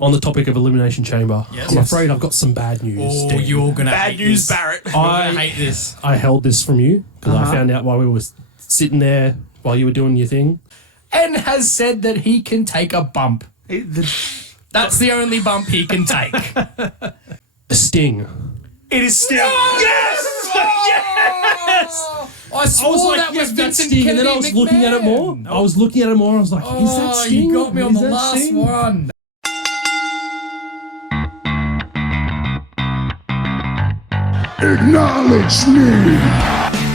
on the topic of Elimination Chamber, Yes. I'm afraid I've got some bad news. Oh, Dean. you're going to Bad hate news, this. Barrett. You're going to hate this. I held this from you because I found out while we were sitting there while you were doing your thing. And has said that he can take a bump. That's the only bump he can take. A sting. It is still. Yes! Yes! I swore that was Vincent Kennedy and then I was looking at it more. I was looking at it more. I was like, is that Oh, Sting? you got me on Is the that last Sting? one. Acknowledge me.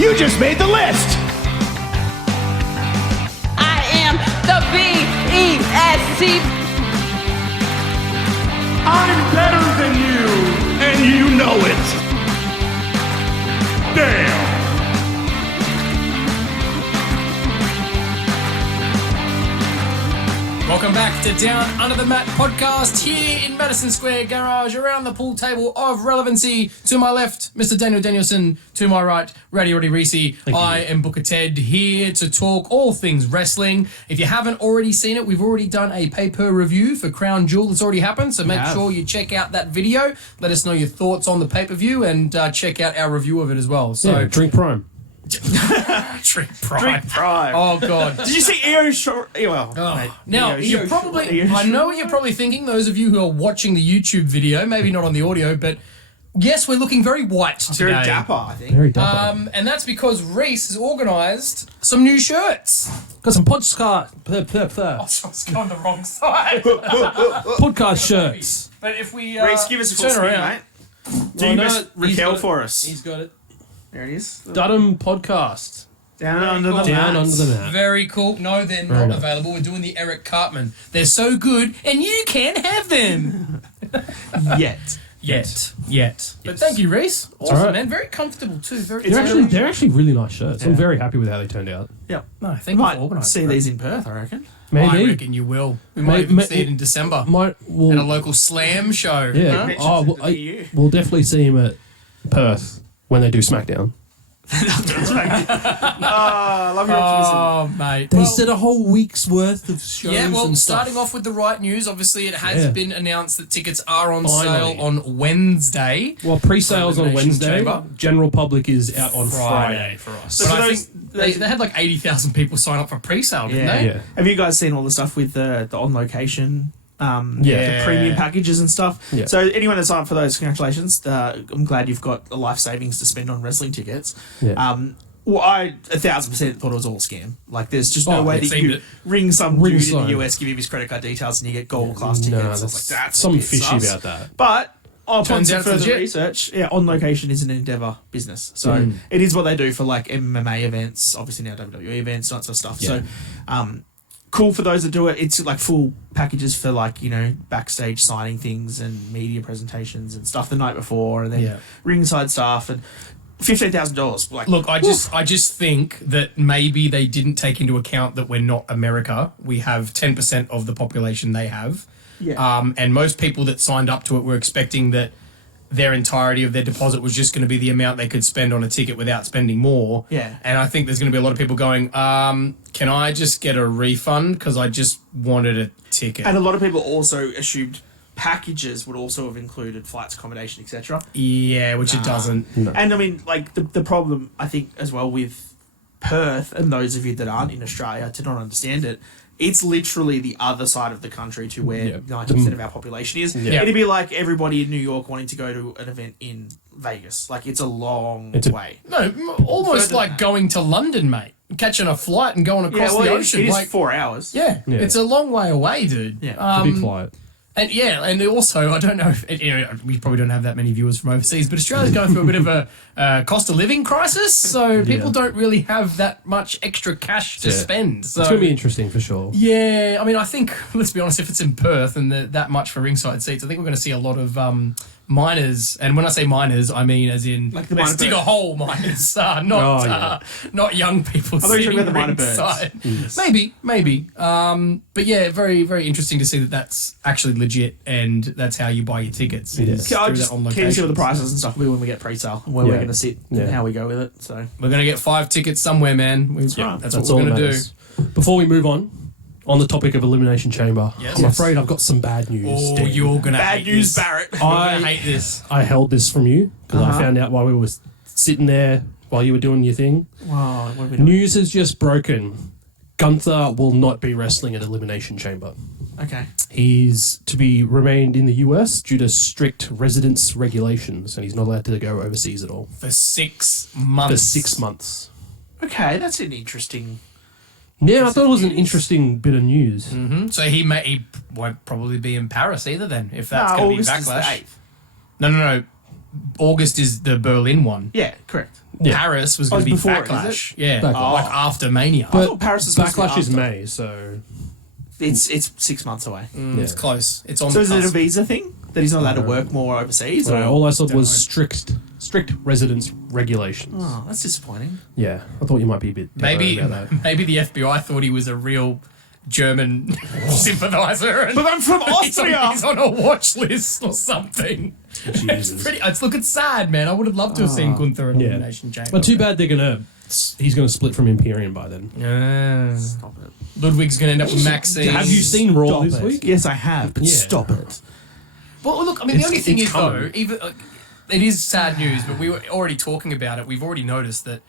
You just made the list. I am the B-E-S-T. I'm better than you, and you know it. Damn. Welcome back to Down Under the Mat podcast here in Madison Square Garage around the pool table of relevancy. To my left, Mr. Daniel Danielson. To my right, Roddy Reece. I am Booker Ted here to talk all things wrestling. If you haven't already seen it, we've already done a pay-per review for Crown Jewel. It's already happened, so make sure you check out that video. Let us know your thoughts on the pay-per-view and check out our review of it as well. So Yeah, drink Prime. Drink Prime. Drink Prime. Oh, God. Did you see Io Shirai? Well, Now, you're probably, I know what you're probably thinking, those of you who are watching the YouTube video, maybe not on the audio, but yes, we're looking very white today. very dapper, I think. Very dapper. And that's because Reece has organised some new shirts. Got some podcast I was going the wrong side. podcast shirts. But if we Reece, give us a full turn spin, around. mate. Do Why you not? miss He's Raquel got it. for us? He's got it. There it is. Dudham podcast. Down under the Down mats. under the mat. Very cool. No, they're Very not nice. available. We're doing the Eric Cartman. They're so good, and you can't have them. Yet. Yet. But thank you, Reece. Awesome, all right. man. Very comfortable, too. Very They're actually really nice shirts. I'm very happy with how they turned out. Yep. No, We thank you for might organising. see these in Perth, I reckon. I Maybe. reckon you will. We might even see it in December at a local slam show. Yeah. Mentions Oh, it to the EU. we'll definitely see him at Perth when they do SmackDown. I love your optimism. Oh, mate. They Well, said a whole week's worth of shows yeah, well, and stuff. starting off with the right news, obviously it has Yeah. been announced that tickets are on Finally. sale on Wednesday. Well, pre-sales on Elimination Wednesday. Chamber. General public is out on Friday for us. So But I those- think they had like 80,000 people sign up for pre-sale, didn't Yeah. they? Yeah. Have you guys seen all the stuff with the on location? Yeah. The premium packages and stuff. Yeah. So anyone that's signed up for those, congratulations. I'm glad you've got a life savings to spend on wrestling tickets. Yeah. Well, I 1,000% thought it was all a scam. Like, there's just no Oh, way it that seemed you it. ring some Ring dude in some. the US, give him his credit card details, and you get gold class No, tickets. I was that's like, that's something a bit fishy sus. about that. But upon Turns some out it's further legit. research, on location is an Endeavour business. So it is what they do for like MMA events, obviously now WWE events, that sort of stuff. Yeah. So cool for those that do it. It's like full packages for like, backstage signing things and media presentations and stuff the night before, and then Yeah. ringside stuff and $15,000. Like, Look, I just think that maybe they didn't take into account that we're not America. We have 10% of the population they have. yeah. And most people that signed up to it were expecting that their entirety of their deposit was just going to be the amount they could spend on a ticket without spending more. Yeah. And I think there's going to be a lot of people going, can I just get a refund? Because I just wanted a ticket. And a lot of people also assumed packages would also have included flights, accommodation, etc. Yeah, which it doesn't. And I mean, like, the problem, I think, as well with Perth, and those of you that aren't in Australia to not understand it, it's literally the other side of the country to where Yeah. 90% of our population is. Yeah. It'd be like everybody in New York wanting to go to an event in Vegas. Like, it's a long way. No, almost Further like than that. going to London, mate. Catching a flight and going across the ocean. it is like, 4 hours. yeah, Yeah. it's a long way away, dude. Yeah. It's a big flight. And also, I don't know if we probably don't have that many viewers from overseas, but Australia's going through a bit of a cost of living crisis, so people don't really have that much extra cash to Yeah. spend. So It's going to be interesting for sure. yeah, I mean, I think let's be honest, if it's in Perth and that much for ringside seats, I think we're going to see a lot of minors, and when I say minors, I mean as in Like the let's minor dig bird. a hole minors, not young people. thought you were sitting talking about the minor birds. ringside. Maybe. But yeah, very, very interesting to see that that's actually legit, and that's how you buy your tickets. It is is. through I that just on can't see what the location. prices and stuff will be when we get pre-sale and where we're Yeah. going to sit Yeah. and how we go with it. So We're gonna get 5 tickets somewhere, man. right. That's That's what all we're that gonna do. matters. Before we move on the topic of Elimination Chamber, Yes. I'm afraid I've got some bad news. Oh, Dan. you're gonna bad hate news, this. Barrett. You're gonna hate this. I held this from you because I found out while we were sitting there while you were doing your thing. Wow, what are we doing? News has just broken. Gunther will not be wrestling at Elimination Chamber. Okay. He's to be remained in the US due to strict residence regulations, and he's not allowed to go overseas at all For 6 months. for 6 months. Okay, that's an interesting. Yeah, I thought it was an interesting bit of news. So he won't probably be in Paris either then, if that's No, going to be August is the Backlash. 8th. No. August is the Berlin one. Yeah, correct. Yeah. Paris was Oh, going to be it's before it, is Backlash. Yeah, Backlash. like after Mania. I thought Paris is supposed to be Backlash is after. May, so It's 6 months away. It's close. It's on So the is it a cusp. visa thing that he's not allowed to work more overseas? so or- all I saw Don't was know. strict residence regulations. Oh, that's disappointing. Yeah, I thought you might be a bit Maybe about that. maybe the FBI thought he was a real German sympathizer. And But I'm from he's on- Austria. He's on a watch list or something. Jesus. It's sad, man. I would have loved to have seen Gunther in Yeah. Elimination Chamber. But too bad he's gonna split from Imperium by then. Yeah. Stop it. Ludwig's going to end up with Maxine. Have you seen Raw Stop this it. week? Yes, I have, but Yeah. stop it. Well, look, I mean, the It's- only thing it's is, though, coming. even it is sad news, but we were already talking about it. We've already noticed that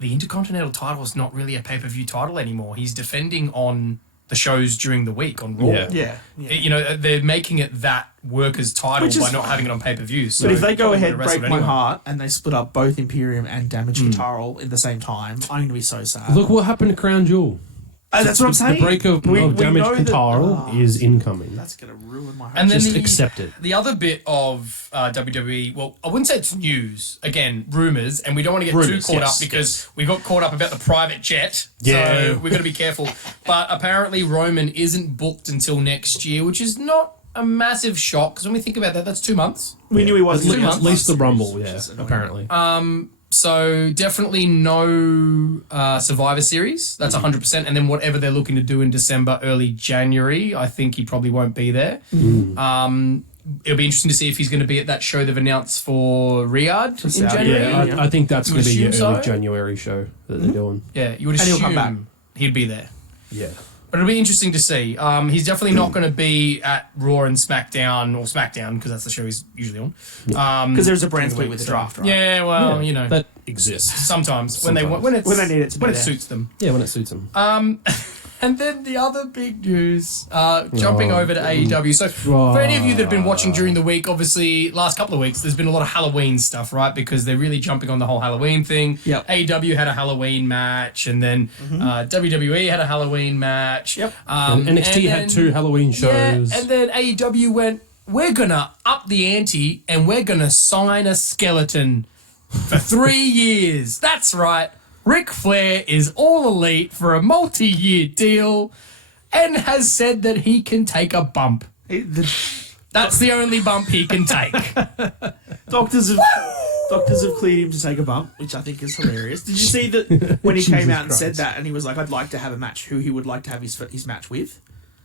the Intercontinental title is not really a pay-per-view title anymore. He's defending on the shows during the week on Raw. Yeah. Yeah. You know, they're making it that worker's title Which is by not fine. having it on pay-per-view. So But if they go probably ahead, would've wrestled break my anyway. heart, and they split up both Imperium and Damage Control in the same time, I'm going to be so sad. Look what happened to Crown Jewel. That's what I'm saying. The break of We Damage know that- Control is incoming. That's going to ruin my heart. And then Just accept it. The other bit of WWE, well, I wouldn't say it's news. Again, rumors, and we don't want to get Rumours, too caught yes, up because we got caught up about the private jet. Yeah. So we've got to be careful. But apparently Roman isn't booked until next year, which is not a massive shock because when we think about that, that's 2 months. we knew he wasn't. At At least the Rumble, which yeah, is annoying. apparently. So definitely no Survivor Series. That's 100%. And then whatever they're looking to do in December, early January, I think he probably won't be there. It'll be interesting to see if he's going to be at that show they've announced for Riyadh in Saudi, January. yeah. I think that's You going to be your assume early so? January show that they're doing. Yeah, you would And he'll assume come back. he'd be there. Yeah. But it'll be interesting to see. He's definitely not going to be at Raw and SmackDown, or SmackDown, because that's the show he's usually on. Because there's a brand split with the draft, right? Yeah, well, you know, That exists. sometimes when Sometimes. when When they need it to be when it there. suits them. Yeah, when it suits them. And then the other big news, jumping over to AEW. So for any of you that have been watching during the week, obviously last couple of weeks, there's been a lot of Halloween stuff, right? Because they're really jumping on the whole Halloween thing. Yep. AEW had a Halloween match, and then WWE had a Halloween match. Yep. And NXT had 2 Halloween shows. Yeah, and then AEW went, we're going to up the ante and we're going to sign a skeleton for 3 years. That's right. Ric Flair is all elite for a multi-year deal and has said that he can take a bump. That's the only bump he can take. Doctors have cleared him to take a bump, which I think is hilarious. Did you see that when he came Jesus out and said Christ. that, and he was like, "I'd like to have a match." Who he would like to have his match with?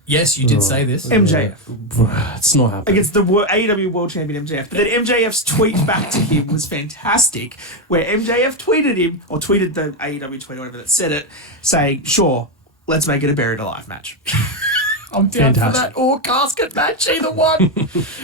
Yes, you did say this. MJF It's not happening. against the AEW World Champion MJF. But then MJF's tweet back to him was fantastic, where MJF tweeted him or tweeted the AEW tweet or whatever that said it, saying, "Sure, let's make it a buried alive match." I'm down for Fantastic. that or casket match, either one.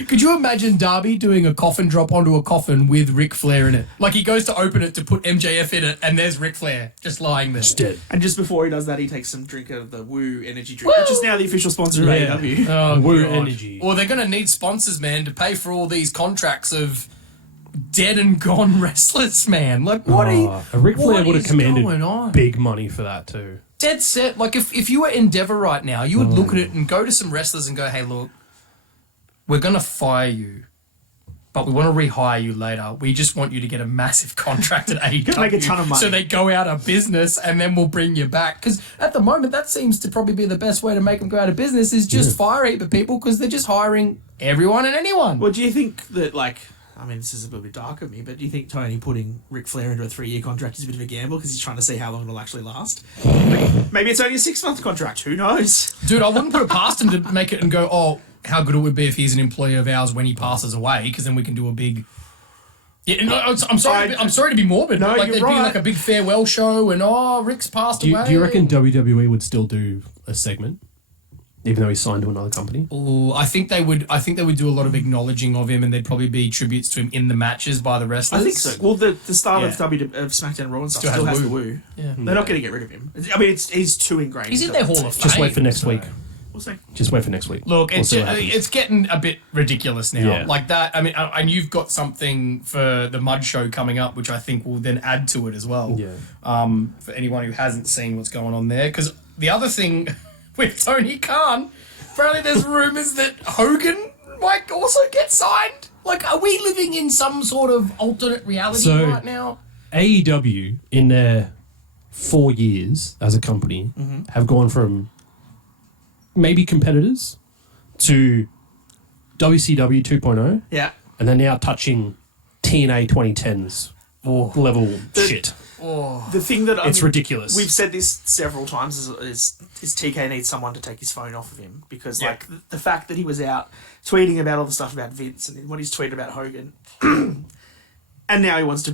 Could you imagine Darby doing a coffin drop onto a coffin with Ric Flair in it? Like he goes to open it to put MJF in it, and there's Ric Flair just lying there. dead. And just before he does that, he takes some drink of the Woo energy drink, which is now the official sponsor of Yeah. AEW. Oh, Woo God. energy. Well, they're going to need sponsors, man, to pay for all these contracts of dead and gone wrestlers, man. Like, what Ric Flair what would have is commanded going on? big money for that too. Dead set. Like, if you were Endeavour right now, you would look at it and go to some wrestlers and go, hey, look, we're going to fire you but we want to rehire you later. We just want you to get a massive contract at AEW. Make a ton of money. So they go out of business and then we'll bring you back. Because at the moment, that seems to probably be the best way to make them go out of business is just fire heap of people because they're just hiring everyone and anyone. Well, do you think that, like, I mean, this is a little bit dark of me, but do you think Tony putting Ric Flair into a 3-year contract is a bit of a gamble because he's trying to see how long it'll actually last? Maybe it's only a 6-month contract. Who knows? Dude, I wouldn't put it past him to make it and go, oh, how good it would be if he's an employee of ours when he passes away, because then we can do a big... Yeah, no, I'm sorry to be morbid. No, but like you're there'd be right. like a big farewell show and, oh, Rick's passed Do away. you reckon WWE would still do a segment, even though he's signed to another company? Ooh, I think they would do a lot of acknowledging of him, and there'd probably be tributes to him in the matches by the wrestlers. I think so. Well, the start Yeah. of SmackDown Raw and stuff Still still has has the the woo. Yeah. They're not going to get rid of him. I mean, he's too ingrained. He's in their Hall of Fame. Just wait for next so- week. We'll see. Just wait for next week. Look, We'll it's see what happens. it's getting a bit ridiculous now. Yeah. Like that. I mean, and you've got something for the Mud Show coming up, which I think will then add to it as well. Yeah. For anyone who hasn't seen what's going on there, because the other thing with Tony Khan, apparently there's rumors that Hogan might also get signed. Like, are we living in some sort of alternate reality right now? AEW, in their 4 years as a company, have gone from maybe competitors to WCW 2.0, Yeah. and they're now touching TNA 2010s level shit. The thing that It's ridiculous. We've said this several times is TK needs someone to take his phone off of him because like the fact that he was out tweeting about all the stuff about Vince and what he's tweeted about Hogan, and now he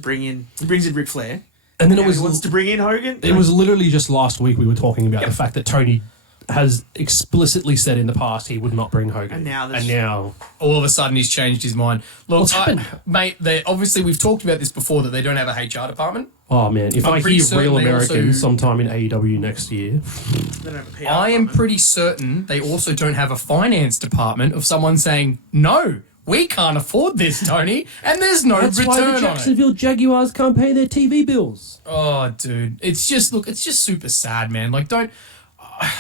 brings in Ric Flair, And then he wants to bring in Hogan. It was literally just last week we were talking about the fact that Tony has explicitly said in the past he would not bring Hogan. And now All of a sudden he's changed his mind. Look, What's happened? mate, obviously we've talked about this before that they don't have a HR department. oh man, if I'm I pretty hear certain Real they American also- sometime in AEW next year, they don't have a PR I am department. pretty certain they also don't have a finance department of someone saying, no, we can't afford this, Tony, and there's no return on it. Jaguars can't pay their TV bills. Oh, dude. It's just super sad, man. Like,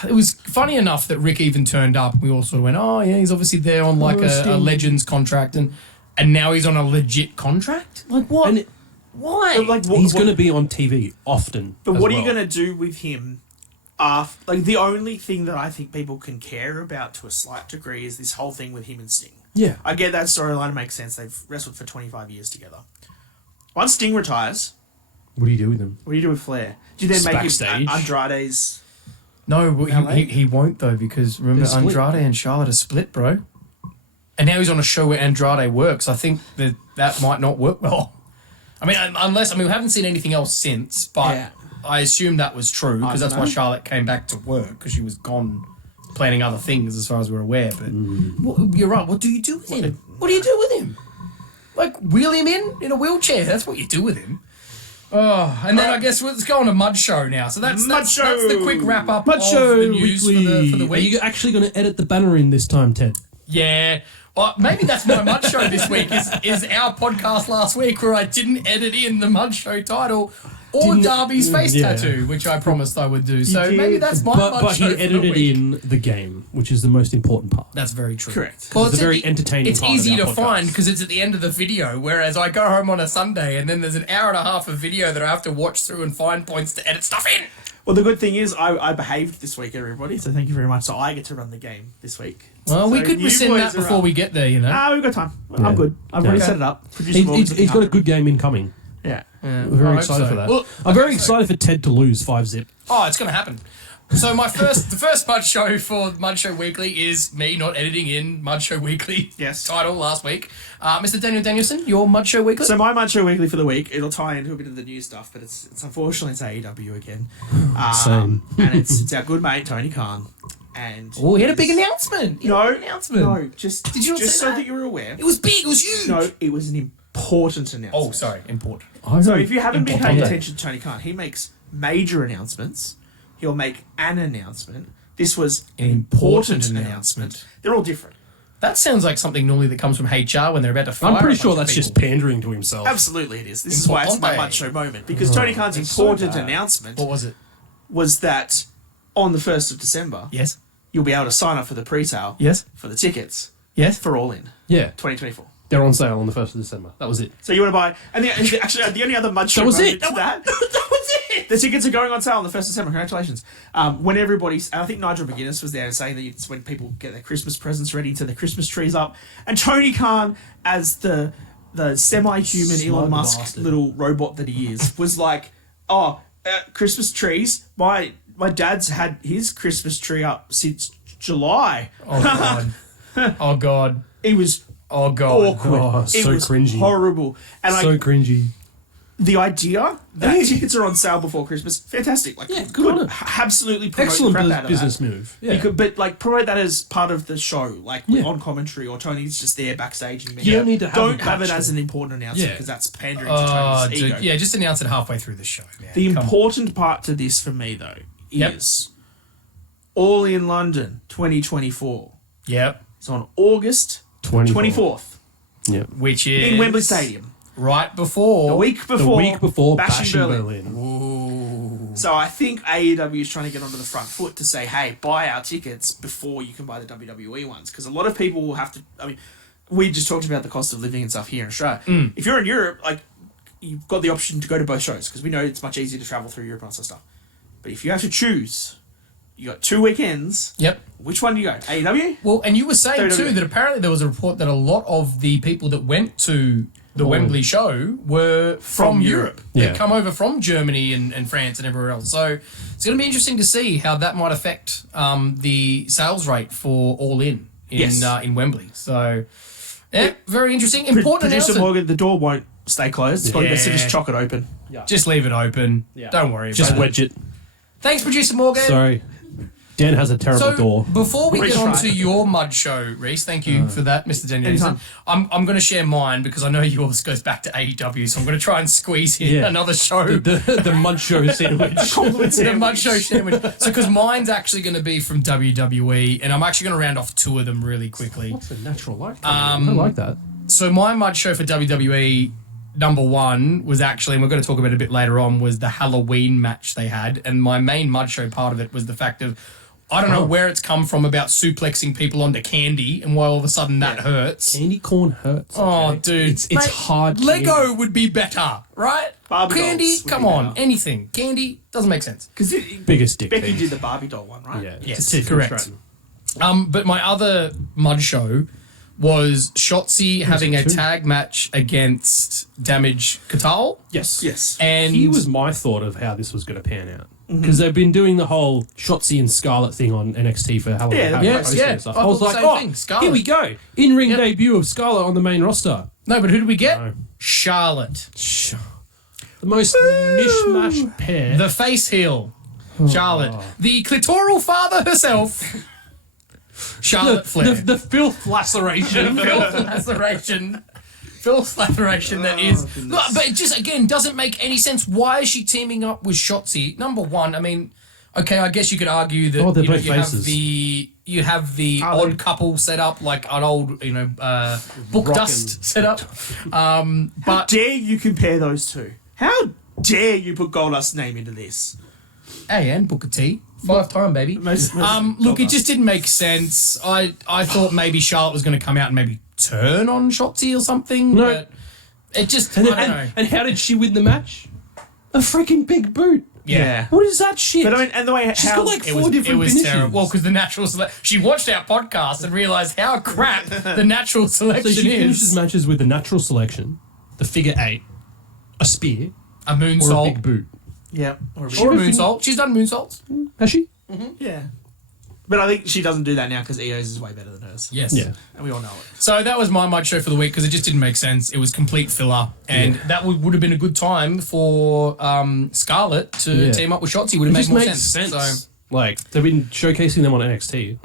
it was funny enough that Rick even turned up. We all sort of went, oh, yeah, he's obviously there on like a Legends contract, and now he's on a legit contract? Like, what? And Why? Like, He's going to be on TV often. But as what are you well. going to do with him? Like the only thing that I think people can care about to a slight degree is this whole thing with him and Sting. Yeah. I get that storyline makes sense. They've wrestled for 25 years together. Once Sting retires, What do you do with him? what do you do with Flair? Do you then make Backstage. him Andrade's? No, Ballet? he won't, though, because remember, They're split. Andrade and Charlotte are split, bro. And now he's on a show where Andrade works. I think that might not work well. I mean, we haven't seen anything else since, but Yeah. I assume that was true, because that's why Charlotte came back to work, because she was gone planning other things as far as we're aware. But you're right, what do you do with him? What do you do with him? Like, wheel him in a wheelchair. That's what you do with him. Oh, and then I guess let's go on a Mud Show now. So that's the quick wrap up Mud of Show the news Weekly. for the Are week. you actually going to edit the banner in this time, Ted? Yeah. Well, maybe that's my Mud Show this week, is our podcast last week where I didn't edit in the Mud Show title or Darby's face tattoo, which I promised I would do. So maybe that's my Mud But Show he for the edited week. in the game, which is the most important part. That's very true. Correct. Well, It's a very entertaining It's part of easy our to podcast. find because it's at the end of the video, whereas I go home on a Sunday and then there's an hour and a half of video that I have to watch through and find points to edit stuff in. Well, the good thing is I behaved this week, everybody. So thank you very much. So I get to run the game this week. Well, we So could you rescind boys that are before up. we get there, you know. Ah, we've got time. I'm good. I've already set it up. Producer Morgan's He's looking got a after good game incoming. it. Yeah. Yeah, We're very I hope excited so. for that. Well, I'm very okay, so- excited for Ted to lose 5-zip. Oh, it's going to happen. So the first Mud Show for Mud Show Weekly is me not editing in Mud Show Weekly Yes. title last week. Mr. Daniel Danielson, your Mud Show Weekly? So my Mud Show Weekly for the week, it'll tie into a bit of the new stuff, but it's unfortunately it's AEW again. Same. And it's our good mate Tony Khan. And Oh, he had a big announcement. No, announcement. no, just Did you not just say so that? that you were aware. It was big. It was huge. No, it was an important announcement. Oh, sorry. Important. So if you haven't been paying Important. attention to Tony Khan, he makes major announcements. He'll make an announcement. This was an important announcement. They're all different. That sounds like something normally that comes from HR when they're about to fire I'm pretty a sure bunch of that's just people. pandering to himself. Absolutely it is. This is why it's my Importante. Mud Show moment. Because Tony Khan's important announcement What was it? was that on the 1st of December, Yes. you'll be able to sign up for the pre-sale Yes. for the tickets Yes. for All In Yeah. 2024. They're on sale on the 1st of December. That was it. So you want to buy... And actually, the only other mud show was moment it. to that... That was it. The tickets are going on sale on the 1st of December. Congratulations. When everybody's... I think Nigel McGuinness was there saying that it's when people get their Christmas presents ready to the Christmas trees up. And Tony Khan, as the semi-human Smug Elon Musk bastard. little robot that he is, was like, Christmas trees? My dad's had his Christmas tree up since July. Oh God. Oh God. It was Oh God. awkward. Oh, it so was cringy. horrible. And So cringy. the idea that tickets are on sale before Christmas, fantastic. Like, Yeah, good on it. Absolutely promote Excellent the crap out of business that. move. Yeah. You could, but like promote that as part of the show, like Yeah. on commentary, or Tony's just there backstage. And You don't need to have don't a have it backstory. as an important announcement Yeah. because that's pandering to Oh, Tony's ego. dude. Yeah, just announce it halfway through the show. Man. The Come on. important part to this for me though Yep. is All in London 2024. Yep. It's on August 24th Yeah. Which is in Wembley Stadium. right before The week before Bashing Berlin. Berlin. So I think AEW is trying to get onto the front foot to say, hey, buy our tickets before you can buy the WWE ones. Because a lot of people will have to... I mean, we just talked about the cost of living and stuff here in Australia. If you're in Europe, like, you've got the option to go to both shows because we know it's much easier to travel through Europe and all that stuff. But if you have to choose, you got 2 weekends. Yep. Which one do you go? AEW? Well, and you were saying WWE. too that apparently there was a report that a lot of the people that went to the Wembley show were from Europe. Yeah. They'd come over from Germany and France and everywhere else. So it's going to be interesting to see how that might affect the sales rate for All In Yes. in Wembley. So, yeah, very interesting. Important Producer announcement. Morgan, the door won't stay closed. It's probably best to Yeah. just chock it open. Just leave it open. Yeah. Don't worry Just about it. wedge it. Thanks, Producer Morgan. Sorry. Dan has a terrible So door. before we Reece, get on right. to your mud show, Reece, thank you for that, Mr. Daniel. Anytime. I'm going to share mine because I know yours goes back to AEW, so I'm going to try and squeeze in Yeah. another show. The mud show sandwich. The mud show sandwich. So, because mine's actually going to be from WWE, and I'm actually going to round off 2 of them really quickly. What's a natural light? I like that. So, my mud show for WWE, number 1, was actually, and we're going to talk about it a bit later on, was the Halloween match they had. And my main mud show part of it was the fact of, I don't know where it's come from about suplexing people onto candy and why all of a sudden that hurts. Candy corn hurts. Oh, okay? dude. It's Mate, hard. Lego candy. would be better, right? Barbie Candy, dolls would come be on. better. Anything. Candy doesn't make sense. Because Biggest dick. Becky thing. did the Barbie doll one, right? Yeah. Yes, It's a tit correct. Stratton. But my other mud show was Shotzi having a two? tag match against Damage Katal. Yes. Yes. And He was my thought of how this was going to pan out. Mm-hmm. Because they've been doing the whole Shotzi and Scarlett thing on NXT for Halloween. Yeah, yes, yeah. Stuff. I I was thought like, the same oh, thing, Scarlett. here we go. In-ring Yep. debut of Scarlett on the main roster. No, but who did we get? No. Charlotte. The most mishmash pair. The face heel. Charlotte. The clitoral father herself. Charlotte Flair. the filth laceration. filth laceration. Filth laceration that is. Look, but it just, again, doesn't make any sense. Why is she teaming up with Shotzi? Number one, I mean, okay, I guess you could argue that Oh, they're you, know, both you have faces. you have the odd couple set up, like an old, book Rockin'. dust set up. How But dare you compare those two? How dare you put Goldust's name into this? hey, and Booker T. 5-time, baby. Look, it just didn't make sense. I thought maybe Charlotte was going to come out and maybe turn on Shotzi or something. No. But it just, and, I don't know. and how did she win the match? A freaking big boot. Yeah. What is that shit? But I mean, and the way She's how got like It four was, different it was finishes. terrible. Well, because the natural she watched our podcast and realised how crap the natural So selection she finishes is. matches with the natural selection, the figure 8, a spear, A or a moonsault. big boot. yeah, or Or a She- moonsault. She's done moonsaults. Has she? yeah. But I think she doesn't do that now because EOS is way better than hers. Yes. Yeah. And we all know it. So that was my mud show for the week because it just didn't make sense. It was complete filler, and that would have been a good time for Scarlett to Yeah. team up with Shotzi. Would have It made just more makes sense. sense. Like, they've been showcasing them on NXT.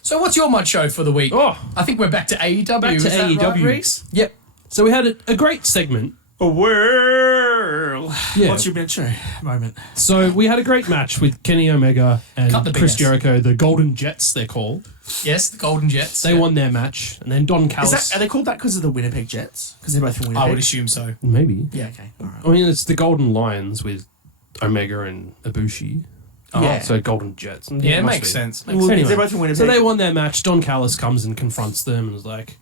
So what's your mud show for the week? Oh. I think we're back to AEW. Back to Is that AEW. right, Reece? Yep. So we had a great segment. A whirl. Yeah. What's your bench show moment? So we had a great match with Kenny Omega and Cut the Chris BS. Jericho, the Golden Jets, they're called. Yes, the Golden Jets. They won their match. And then Don Is Callis. that, are they called that because of the Winnipeg Jets? Because they're both from Winnipeg. I would assume so. Maybe. Yeah. Okay. All right. I mean, it's the Golden Lions with Omega and Ibushi. Yeah. So Golden Jets. Yeah, it must makes be. sense. Well, Anyway, they're both from Winnipeg. So they won their match. Don Callis comes and confronts them and is like,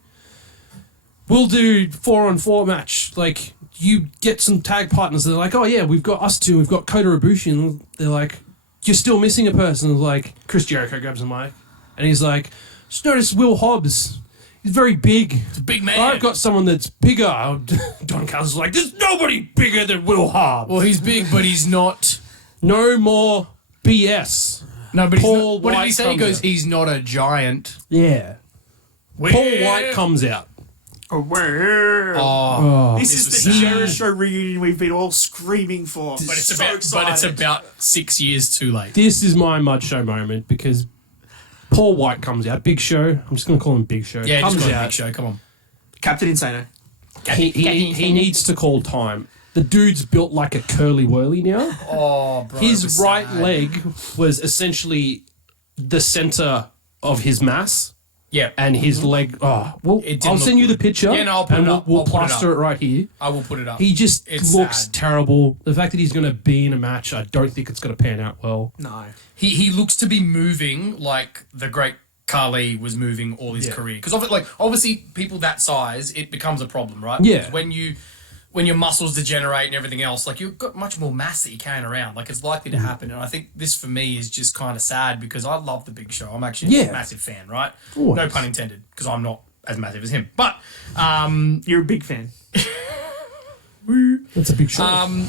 we'll do 4-on-4 match. Like, you get some tag partners. They're like, oh yeah, we've got us two. We've got Kota Ibushi. And they're like, you're still missing a person. Like, Chris Jericho grabs the mic, and he's like, just notice Will Hobbs. He's very big. It's a big man. I've got someone that's bigger. Don Callis is like, there's nobody bigger than Will Hobbs. Well, he's big, but he's not. No more BS. No, but Paul he's not, what did he White say? He comes goes, out. he's not a giant. Yeah. Paul White comes out. Oh, This is the JERISHOW reunion we've been all screaming for. but it's so excited. about 6 years too late. This is my Mud Show moment because Paul White comes out. Big Show. I'm just going to call him Big Show. Yeah, comes just got a out. big show. Come on. Captain Insano. He needs to call time. The dude's built like a curly whirly now. Oh, bro. His right leg was essentially the center of his mass. Yeah. And his leg. Oh, well, It didn't I'll look send you the good. picture. Yeah, no, I'll put and it up. We'll I'll put it plaster up. it right here. I will put it up. He just It's looks sad. terrible. The fact that he's going to be in a match, I don't think it's going to pan out well. No. He looks to be moving like the great Khali was moving all his career. Because obviously people that size, it becomes a problem, right? Yeah. Because when your muscles degenerate and everything else, like you've got much more mass that you're carrying around. Like it's likely to happen. And I think this for me is just kind of sad because I love the Big Show. I'm actually a massive fan, right? Always. No pun intended, because I'm not as massive as him. But You're a big fan. That's a big show.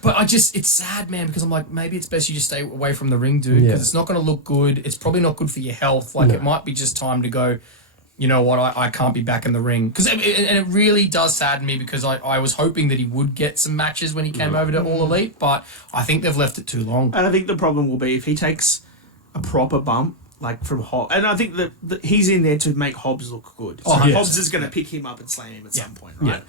But it's sad, man, because I'm like, maybe it's best you just stay away from the ring, dude, because it's not going to look good. It's probably not good for your health. Like, it might be just time to go, you know what, I can't be back in the ring. Because it really does sadden me because I was hoping that he would get some matches when he came over to All Elite, but I think they've left it too long. And I think the problem will be if he takes a proper bump, like from Hobbs. And I think that he's in there to make Hobbs look good. So Hobbs is going to pick him up and slam him at some point, right?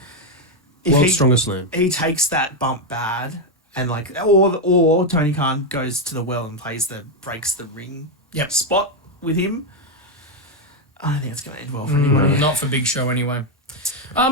If World's strongest slam. he takes that bump bad, and like, or Tony Khan goes to the well and breaks the ring spot with him, I don't think it's going to end well for anybody. Not for Big Show anyway.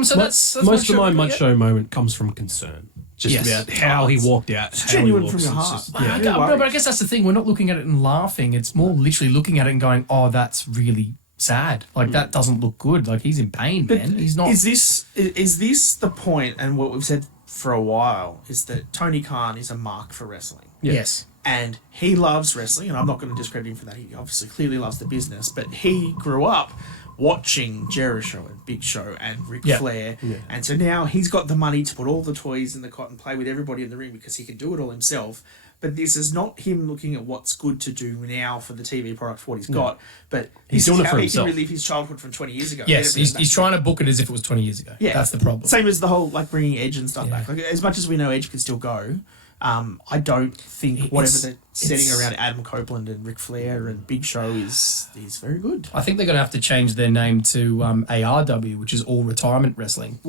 So that's Most of my Mud Mud Show moment comes from concern. Just about how he walked out. It's how he genuine looks. from your It's heart. just- But I guess that's the thing. We're not looking at it and laughing. It's more literally looking at it and going, "Oh, that's really sad. Like that doesn't look good. Like he's in pain, man. He's not." Is this the point? And what we've said for a while is that Tony Khan is a mark for wrestling. Yes. And he loves wrestling, and I'm not going to discredit him for that. He obviously clearly loves the business, but he grew up watching JERISHOW and Big Show and Ric Flair, and so now he's got the money to put all the toys in the cot and play with everybody in the ring because he can do it all himself. But this is not him looking at what's good to do now for the TV product for what he's got, but He's this doing is it how for he himself. can relive his childhood from 20 years ago. Yes, he's trying to book it as if it was 20 years ago. Yeah, That's the problem. Same as the whole like bringing Edge and stuff back. Like, as much as we know Edge can still go, I don't think whatever they're setting around Adam Copeland and Ric Flair and Big Show is very good. I think they're going to have to change their name to ARW, which is All Retirement Wrestling.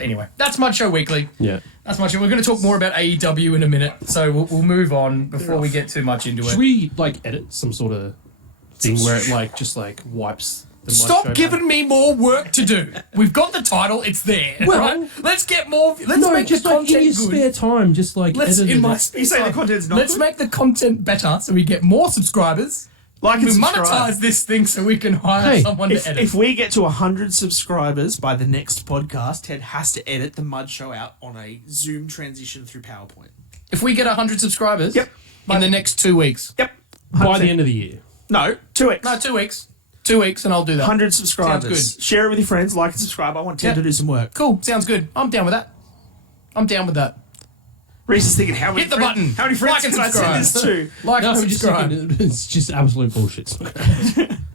Anyway, that's Mud Show Weekly. Yeah. That's Mud Show. We're going to talk more about AEW in a minute, so we'll move on before we get too much into Should it. we edit some sort of thing where it just wipes the Mud Show Stop back? giving me more work to do. We've got the title; it's there. Well- right? Let's get more. Let's make just the content in your good. spare time, just Let's edit in it. my You spare say the time. content's not Let's good? make the content better so we get more subscribers. Like and We subscribe. monetize this thing so we can hire Hey, someone to edit. If we get to 100 subscribers by the next podcast, Ted has to edit the Mud Show out on a Zoom transition through PowerPoint. If we get 100 subscribers Yep. in the next 2 weeks. Yep. By the end of the year. No, 2x. No, 2 weeks. 2 weeks and I'll do that. 100 subscribers. Sounds good. Share it with your friends, like and subscribe. I want Ted Yep. to do some work. Cool. Sounds good. I'm down with that. I'm down with that. Reece is thinking, how many Hit the friends, button. How many friends Like and can I send subscribe. this to? Like No, and I'm just subscribe. thinking, it's just absolute bullshit.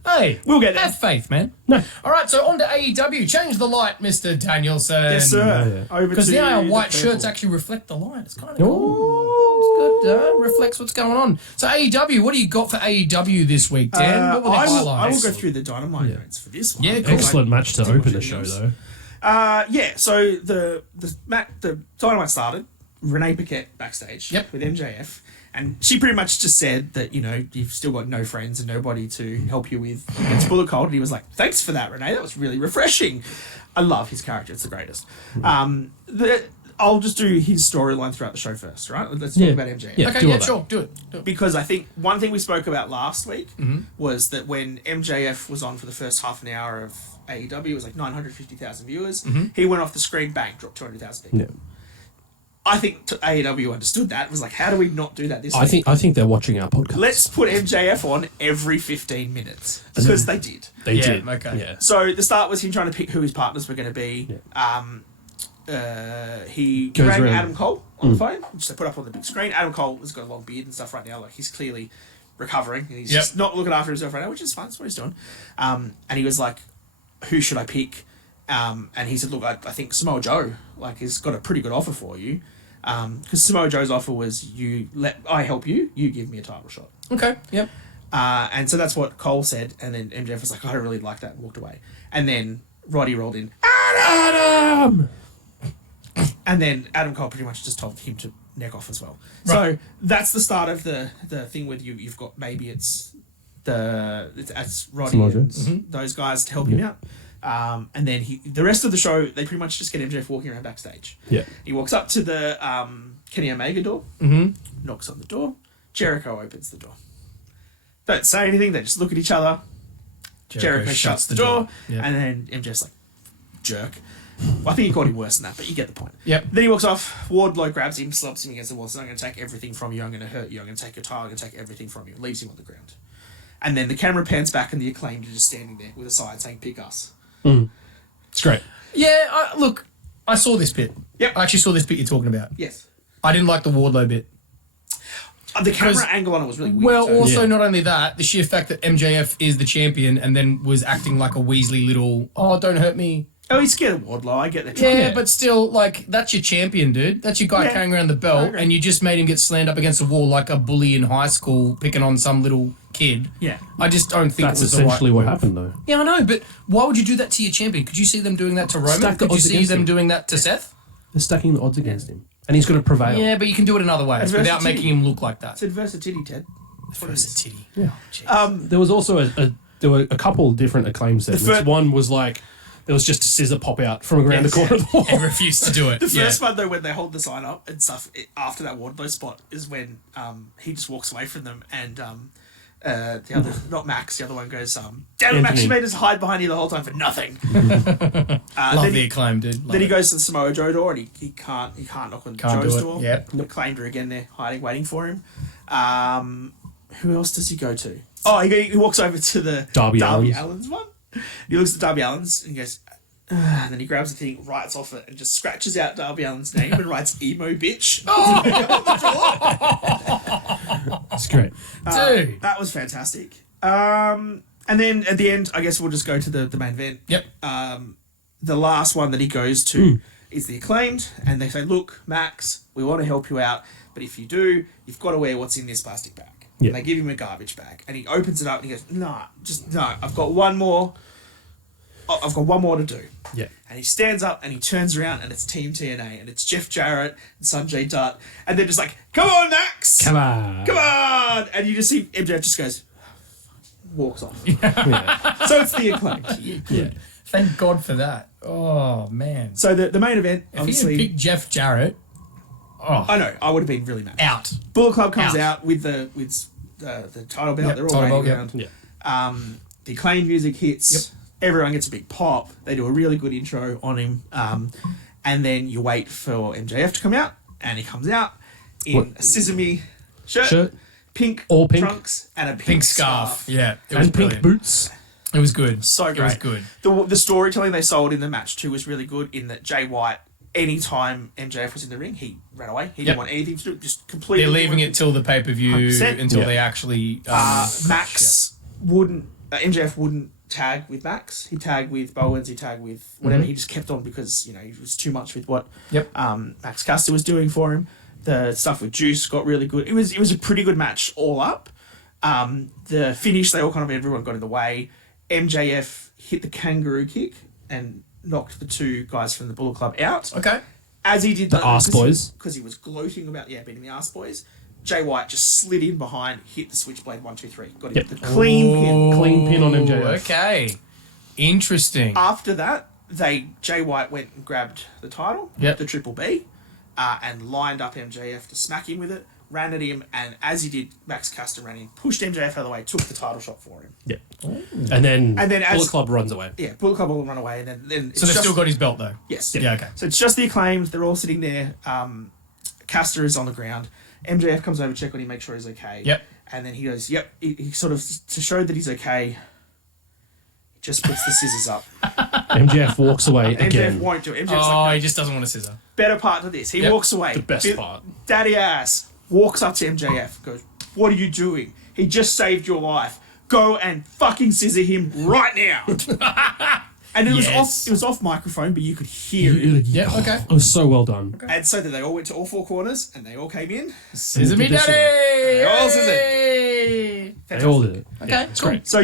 Hey, We'll get there. have faith, man. No. All right, so on to AEW. Change the light, Mr. Danielson. Yes, sir. Over Because to now our the white purple. shirts actually reflect the light. It's kind of cool. It's good. Reflects what's going on. So AEW, what do you got for AEW this week, Dan? What were the I highlights? will go through the Dynamite notes for this one. Yeah, cool. Excellent match to open the anything show, else. though. So the Dynamite started. Renee Paquette backstage Yep. with MJF, and she pretty much just said that you've still got no friends and nobody to help you with against Bullet Cold. And he was like, "Thanks for that, Renee. That was really refreshing." I love his character; it's the greatest. I'll just do his storyline throughout the show first, right? Let's talk about MJF. Yeah. Okay, do all yeah, that. sure, do it. Because I think one thing we spoke about last week was that when MJF was on for the first half an hour of AEW, it was like 950,000 viewers. He went off the screen, bang, dropped 200,000 people. Yeah. I think AEW understood that. It was like, how do we not do that this week? I think they're watching our podcast. Let's put MJF on every 15 minutes. Because they did. They Yeah, did. okay. Yeah. So the start was him trying to pick who his partners were going to be. He Goes rang around. Adam Cole on the phone, which they put up on the big screen. Adam Cole has got a long beard and stuff right now. Like, he's clearly recovering. And he's just not looking after himself right now, which is fine. That's what he's doing. And he was like, who should I pick? And he said, look, I think Samoa Joe, like, has got a pretty good offer for you. Because Samoa Joe's offer was, I help you, you give me a title shot. Okay, yep. And so that's what Cole said, and then MJF was like, I don't really like that, and walked away. And then Roddy rolled in, Adam! And then Adam Cole pretty much just told him to neck off as well. Right. So that's the start of the thing with you've got maybe it's Roddy Samoa and Joe. those guys to help him out. And then the rest of the show, they pretty much just get MJF walking around backstage. Yeah. He walks up to the Kenny Omega door, knocks on the door. Jericho opens the door. Don't say anything, they just look at each other. Jericho shuts the door, Yep. and then MJF's like, jerk. Well, I think he called him worse than that, but you get the point. Yep. Then he walks off, Wardlow grabs him, slaps him against the wall, says, I'm going to take everything from you, I'm going to hurt you, I'm going to take your title, I'm going to take everything from you, leaves him on the ground. And then the camera pans back and the Acclaimed are just standing there with a sign saying, pick us. It's great. Yeah, look, I saw this bit. Yep. I actually saw this bit you're talking about. Yes. I didn't like the Wardlow bit. The camera angle on it was really weird. Well, too. also Yeah. not only that, the sheer fact that MJF is the champion and then was acting like a Weasley little, oh, don't hurt me. Oh, he's scared of Wardlow, I get that. Yeah, but still, like, that's your champion, dude. That's your guy Yeah. carrying around the I belt, agree. and you just made him get slammed up against a wall like a bully in high school picking on some little kid. Yeah. I just don't think That's it was the essentially right what move. happened, though. Yeah, I know, but why would you do that to your champion? Could you see them doing that to Roman? Stack the Could you odds see against them him. doing that to Seth? They're stacking the odds against him, and he's going to prevail. Yeah, but you can do it another way without Adversity. making him look like that. It's adversity, Ted. That's what it is. Titty. Yeah. There was also there were a couple different Acclaim segments. fir- One was like there was just a scissor pop out from around the corner of the wall. And refused to do it. The first one, though, when they hold the sign up and stuff, after that Wardlow spot, is when he just walks away from them and the other, not Max, the other one goes, damn it, Max, Anthony. you made us hide behind you the whole time for nothing. Love then the he, Acclaim, dude. Love then he it. goes to the Samoa Joe door and he can't knock on Can't Joe's do it. door. Yep. Acclaimed are again there, hiding, waiting for him. Who else does he go to? Oh, he walks over to the Darby Allin's one. He looks at Darby Allin's and he goes, and then he grabs the thing, writes off it, and just scratches out Darby Allin's name and writes emo bitch. It's great. Dude. That was fantastic. And then at the end, I guess we'll just go to the main event. Yep. The last one that he goes to is the Acclaimed, and they say, look, Max, we want to help you out, but if you do, you've got to wear what's in this plastic bag. Yeah. And they give him a garbage bag, and he opens it up and he goes, no, I've got one more. I've got one more to do. Yeah. And he stands up and he turns around and it's Team TNA and it's Jeff Jarrett and Sanjay Dutt, and they're just like, come on, Max! Come on. Come on! And you just see MJF just goes, walks off. Yeah. So it's the Acclaimed. Yeah. Thank God for that. Oh, man. So the main event, If he obviously, had picked Jeff Jarrett, I know, I would have been really mad. out. Bullet Club comes Out. out with the title belt. Yep, They're all title waiting belt, yep. around. Yeah. The Acclaimed music hits. Yep. Everyone gets a big pop. They do a really good intro on him. And then you wait for MJF to come out, and he comes out in a sesame shirt, pink, All pink. trunks, and a Pink scarf. Yeah. It was And pink brilliant. boots. It was good. So great. It was good. The storytelling they sold in the match too was really good. In that Jay White, anytime MJF was in the ring, he ran away. He Yep. didn't want anything to do. Just completely. They're leaving it till the pay-per-view 100%. until Yeah. they actually... Max wouldn't. MJF wouldn't tag with Max. He tagged with Bowens. He tagged with whatever. He just kept on because he was too much with what Yep. Max Caster was doing for him. The stuff with Juice got really good. It was a pretty good match all up. The finish, they all kind of everyone got in the way. MJF hit the kangaroo kick and knocked the two guys from the Bullet Club out. Okay. As he did The Arse Boys. because he was gloating about beating the Arse Boys. Jay White just slid in behind, hit the switchblade 1, 2, 3, got him Yep. the clean pin. Clean pin on MJF. Okay. Interesting. After that, Jay White went and grabbed the title, Yep. the Triple B. and lined up MJF to smack him with it, ran at him, and as he did, Max Caster ran in, pushed MJF out of the way, took the title shot for him. Yeah. And then as Bullet Club runs away. Yeah, Bullet Club will run away, and then So they've still got his belt though. Yes. Yeah. Okay. So it's just the Acclaimed. They're all sitting there. Caster is on the ground. MJF comes over to check on him, make sure he's okay. Yep. And then he goes, yep. He sort of, to show that he's okay, he just puts the scissors up. MJF walks away again. MJF won't do it. MJF's Oh, like, he no. just doesn't want a scissor. Better part to this. He Yep. walks away. The best part. Daddy ass walks up to MJF, goes, what are you doing? He just saved your life. Go and fucking scissor him right now. And it was off microphone, but you could hear it. Yeah. Okay. It was so well done. And so then they all went to all four corners, and they all came in. Scissor me, Did this daddy. all scissor. Hey! They all did it. Okay. It's Cool. great. So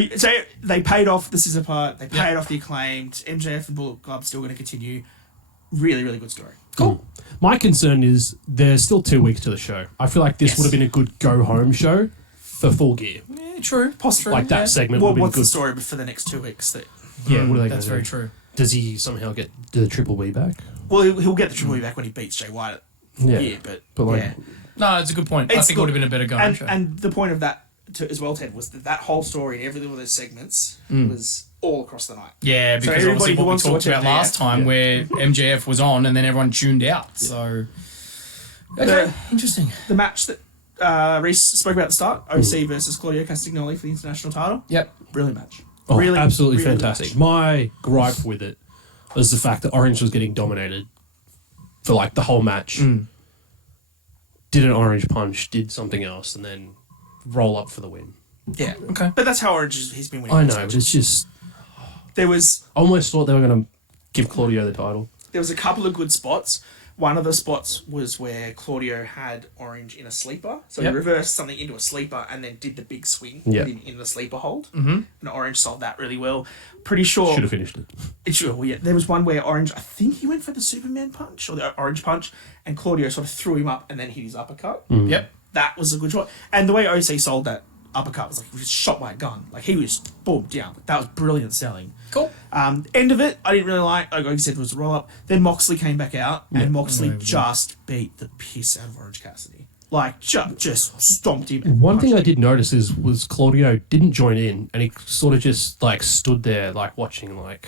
they paid off the scissor part. They paid off the Acclaimed. MJF and Bullet Club still going to continue. Really, really good story. Cool. My concern is there's still 2 weeks to the show. I feel like this Yes. would have been a good go-home show for Full Gear. Yeah, true. Possibly. Like that yeah. segment Well, would have what's been the good. story for the next 2 weeks? That Yeah, what are they That's gonna very do? true. Does he somehow get the Triple B back? well, he'll get the Triple B back when he beats Jay White. Yeah. But like, yeah. No, it's a good point. I It's think it would have been a better going show. And the point of that as well, Ted, was that whole story and every one of those segments was all across the night. Yeah, because everybody obviously who what we wants to talked watch about last time where MJF was on and then everyone tuned out. So, okay, interesting. The match that Reece spoke about at the start, OC versus Claudio Castagnoli for the international title. Yep. Brilliant match. Oh, really, absolutely really good fantastic. match. My gripe with it was the fact that Orange was getting dominated for like the whole match. Did an orange punch, did something else, and then roll up for the win. Yeah. Okay. But that's how Orange he's been winning. I those know, but matches. it's just There was I almost thought they were going to give Claudio the title. a couple of good spots. One of the spots was where Claudio had Orange in a sleeper. So Yep. he reversed something into a sleeper and then did the big swing Yeah. in the sleeper hold. Mm-hmm. And Orange sold that really well. Pretty sure. Should have finished it. Well, yeah. There was one where Orange, I think he went for the Superman punch or the Orange punch, and Claudio sort of threw him up and then hit his uppercut. Yep. That was a good shot. And the way OC sold that uppercut was like he was shot by a gun. Like he was boom down. That was brilliant selling. Cool. End of it, I didn't really like you said, was a roll up. Then Moxley came back out, and Moxley just beat the piss out of Orange Cassidy. Like, just stomped him. and One thing I punched did notice was Claudio didn't join in, and he sort of just like stood there, like watching, like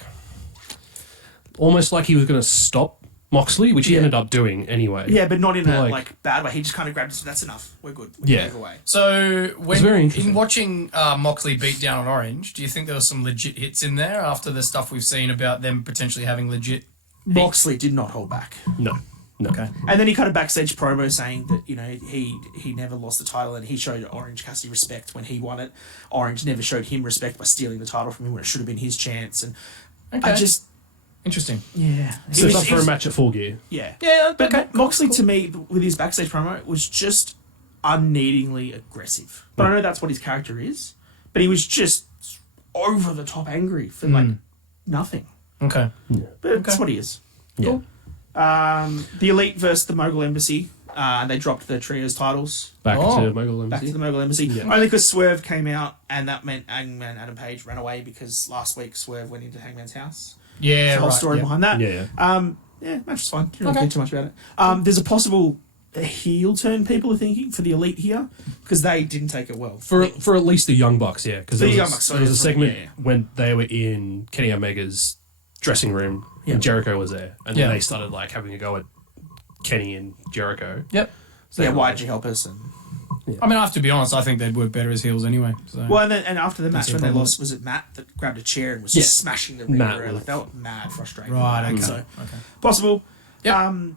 almost like he was going to stop Moxley, which he ended up doing anyway. him. Yeah, but not in a Like- bad way. He just kind of grabbed it. That's enough. We're good. We can Yeah. move away. So when very interesting. in watching Moxley beat down on Orange, do you think there was some legit hits in there after the stuff we've seen about them potentially having legit? Moxley did not hold back. No. Okay. And then he cut a backstage promo saying that, he never lost the title and he showed Orange Cassidy respect when he won it. Orange never showed him respect by stealing the title from him when it should have been his chance. And Okay. I just, Interesting. yeah. Set up for a match at Full Gear. Yeah. Yeah. But Okay. Moxley, to me, with his backstage promo, was just unneedingly aggressive. But I know that's what his character is. But he was just over the top angry for like nothing. Okay. But that's what he is. Yeah. The Elite versus the Mogul Embassy, and they dropped the trios titles Back Oh. to Mogul back to Embassy. the Mogul Embassy. Only because Swerve came out, and that meant Hangman Adam Page ran away because last week Swerve went into Hangman's house. Yeah. The whole right, story yeah. behind that. Yeah. Yeah, match was fine. Didn't really Okay. care too much about it. There's a possible heel turn people are thinking for the Elite here because they didn't take it well. For at least the Young Bucks, yeah. Because The there Young was, Bucks, there was a sorry, segment yeah. when they were in Kenny Omega's dressing room and Jericho was there. And then Yeah. they started like having a go at Kenny and Jericho. Yep. So yeah, why'd you help us? And I mean, I have to be honest. I think they'd work better as heels anyway. So. well, and after the match see a when they problem. lost, was it Matt that grabbed a chair and was just Yeah. smashing the ring Matt around? was- Like, they were mad frustrated. Right. Okay. So Okay. possible. Yep.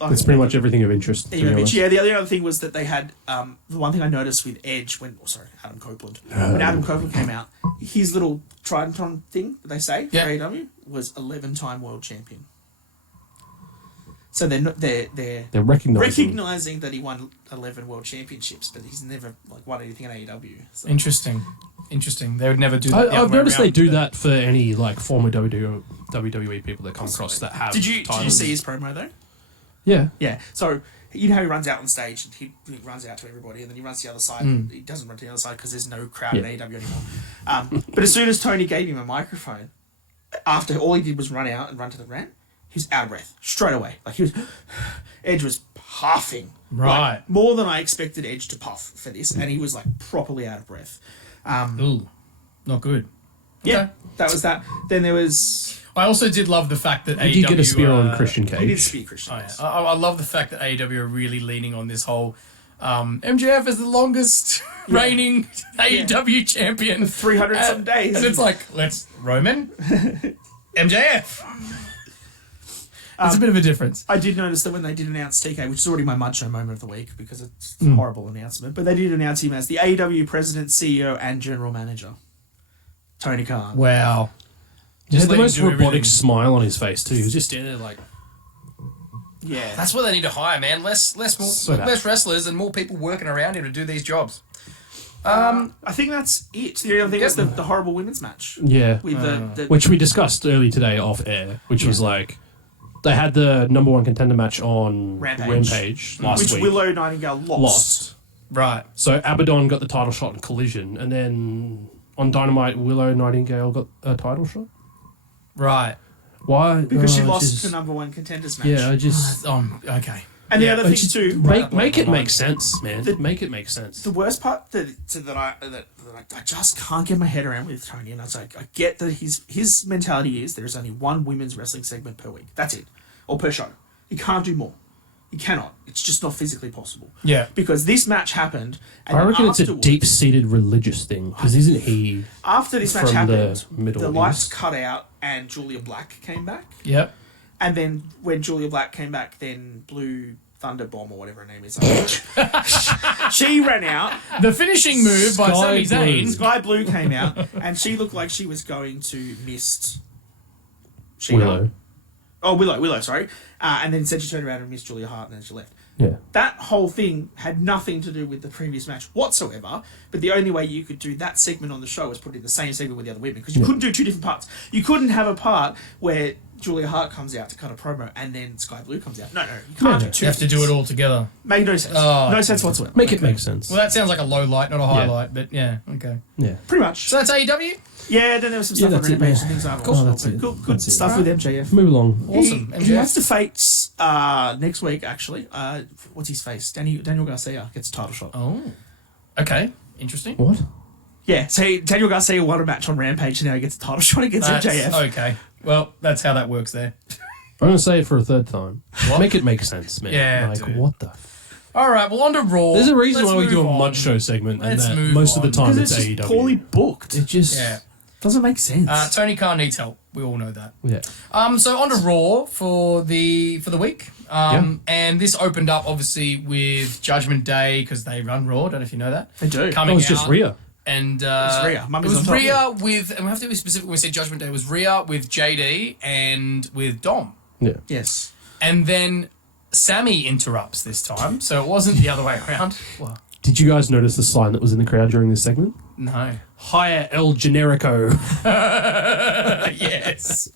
That's pretty much everything of interest. to be honest. Yeah, the other thing was that they had the one thing I noticed with Edge Adam Copeland. When Adam Copeland came out, his little Tridentron thing that they say for Yeah. AEW was 11-time world champion. So they're recognizing that he won 11 world championships, but he's never won anything in AEW. So. Interesting. They would never do that. the I've other way noticed they around, do but- that for any like former WWE people that come across that have. Did you titles. see his promo though? Yeah. Yeah. So you know how he runs out on stage and he runs out to everybody, and then he runs to the other side. And he doesn't run to the other side because there's no crowd in AEW anymore. But as soon as Tony gave him a microphone, after all he did was run out and run to the ramp, he was out of breath straight away. Like Edge was puffing. Right. Like, more than I expected Edge to puff for this, and he was like properly out of breath. Ooh, not good. Yeah, Okay. that was that. Then there was... I also did love the fact that He did get a spear on Christian. Christian He did Cage. speak Christian. Oh, yeah. I love the fact that AEW are really leaning on this whole MJF is the longest reigning AEW champion. 300 some days. And it's like, let's Roman, MJF. It's a bit of a difference. I did notice that when they did announce TK, which is already my Mud Show moment of the week because it's a horrible announcement, but they did announce him as the AEW president, CEO, and general manager. Tony Khan. Wow. He had the let him most do robotic everything. smile on his face too. He was just standing there like, Yeah. That's what they need to hire, man. Less wrestlers and more people working around him to do these jobs. I think that's it. The other thing was the horrible women's match. yeah. With the Which we discussed early today off air, which was like, they had the number one contender match on Rampage. last which week. Willow Nightingale lost. Right. So Abaddon got the title shot in Collision, and then on Dynamite, Willow Nightingale got a title shot. Right. Because Why? she Oh, lost just- the number one contenders match. Yeah, I just Okay. And the other thing just too, make it make sense, man. Make it make sense. the worst part that I just can't get my head around with Tony, and I was like, I get that his mentality is there's only one women's wrestling segment per week. That's it, or per show. He can't do more. He cannot. It's just not physically possible. Yeah. Because this match happened, and I reckon it's a afterwards- deep-seated religious thing because isn't he? After this match from happened, the Middle the lights East. cut out, and Julia Black came back. Yep. And then when Julia Black came back, then Blue Thunder Bomb or whatever her name is, she ran out. The finishing move by Sky Sami Blue. Zayn. Sky Blue came out, and she looked like she was going to miss Willow. Oh, Willow, sorry. And then said she turned around and missed Julia Hart, and then she left. Yeah. That whole thing had nothing to do with the previous match whatsoever, but the only way you could do that segment on the show was put it in the same segment with the other women, because you couldn't do two different parts. You couldn't have a part where Julia Hart comes out to cut a promo and then Sky Blue comes out. No, you can't do two You have to do it all together. Made no sense. Oh, No sense whatsoever. Make it make sense. Well, that sounds like a low light, not a highlight, but yeah, okay. Yeah. Pretty much. So that's AEW? Yeah, then there was some stuff on that's it, Rampage man. and things like that. Oh, that's But it. good That's it. stuff with MJF. Move along. Awesome. He has to face next week, actually. What's his face? Daniel Garcia gets a title shot. Oh. Okay. Interesting. What? Yeah, so Daniel Garcia won a match on Rampage and now he gets a title shot against That's MJF. okay. Well, that's how that works there. I'm gonna say it for a third time. What? Make it make sense, man. Yeah, Like dude. what the? All right, well, on to Raw. There's a reason Let's why we do a move on. mud show segment, and Let's that move most of the on. time Because it's it's just AEW. poorly booked. It just Yeah. Doesn't make sense. Tony Khan needs help. We all know that. yeah. So on to Raw for the week. And this opened up obviously with Judgment Day because they run Raw. Don't know if you know that. They do. Coming That was just out. Rhea. And Rhea. it Mummy's was on top. Rhea with, and we have to be specific when we say Judgment Day. It was Rhea with JD and with Dom. Yeah. Yes. And then Sammy interrupts this time, so it wasn't the other way around. Well, Did you guys notice the sign that was in the crowd during this segment? no. Hire El Generico. Yes.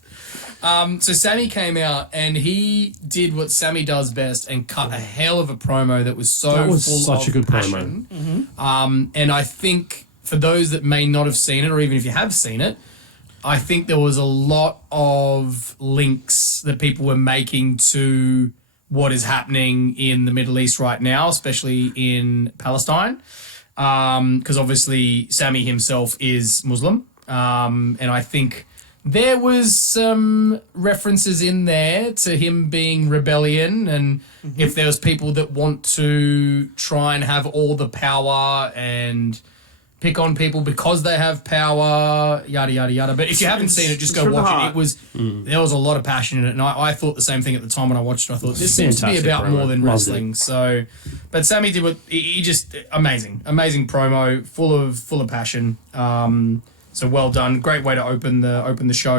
So Sammy came out and he did what Sammy does best and cut a hell of a promo that was so That was full such of a good passion. promo. And I think for those that may not have seen it, or even if you have seen it, I think there was a lot of links that people were making to what is happening in the Middle East right now, especially in Palestine. Because obviously Sammy himself is Muslim. And I think there was some references in there to him being rebellion, and if there was people that want to try and have all the power and pick on people because they have power, yada yada yada. But if you haven't seen it, just it's go from the watch it. heart. It was there was a lot of passion in it, and I thought the same thing at the time when I watched it. I thought this seems to be Fantastic about promo. more than Loved wrestling. it. So, but Sammy did what he just amazing promo, full of passion. So well done, great way to open the show.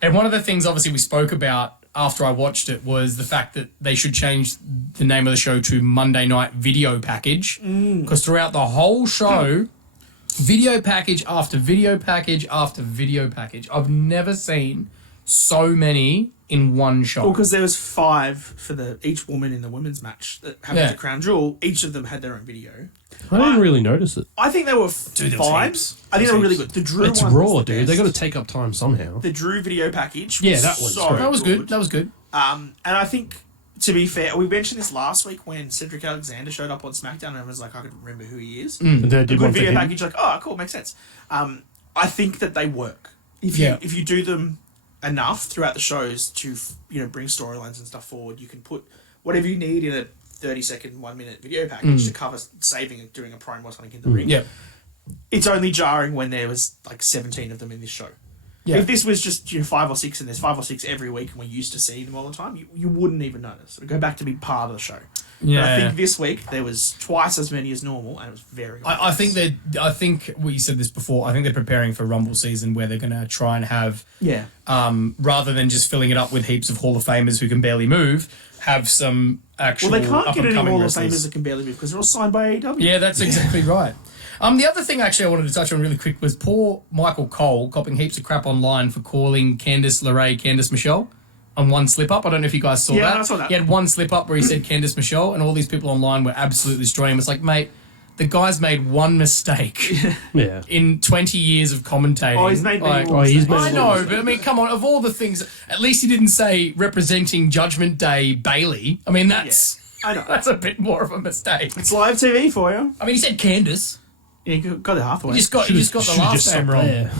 And one of the things obviously we spoke about after I watched it was the fact that they should change the name of the show to Monday Night Video Package, because throughout the whole show, video package after video package after video package. I've never seen so many in one shot. Well, because there was 5 for each woman in the women's match that happened to Crown Jewel. Each of them had their own video. I didn't really notice it. I think they were Dude, there was 5. heaps. I think they were really Heaps. good. The Drew It's one was raw, the dude. best. They got to take up time somehow. The Drew video package. Yeah, was that was so great. That was good. That was good. And I think, to be fair, we mentioned this last week when Cedric Alexander showed up on SmackDown and I was like, I could remember who he is. They A did good one for video him. package, like, oh, cool, makes sense. I think that they work. If you do them enough throughout the shows to bring storylines and stuff forward, you can put whatever you need in a 30-second, 1-minute video package to cover saving and doing a promo or something in the ring. Yeah. It's only jarring when there was like 17 of them in this show. Yeah. If this was just 5 or 6 and there's 5 or 6 every week and we're used to seeing them all the time, you wouldn't even notice. It would go back to be part of the show. Yeah. But I think this week there was twice as many as normal and it was very I think we said this before. I think they're preparing for Rumble season where they're going to try and have, rather than just filling it up with heaps of Hall of Famers who can barely move, have some actual. Well, they can't get any up-and-coming Hall of wrestlers. Famers that can barely move because they're all signed by AEW. Yeah, that's exactly right. The other thing actually I wanted to touch on really quick was poor Michael Cole copping heaps of crap online for calling Candice LeRae Candice Michelle on one slip up. I don't know if you guys saw that. I saw that. He had one slip up where he said Candice Michelle, and all these people online were absolutely destroying him. It's like, mate, the guy's made one mistake Yeah. in 20 years of commentating. Oh, he's made many Oh, more he's mistakes. made I know, but I mean, come on. Of all the things, at least he didn't say representing Judgment Day Bailey. I mean, that's I know. that's a bit more of a mistake. It's live TV for you. I mean, he said Candice. Yeah, you got it halfway. You just got the last name wrong. There.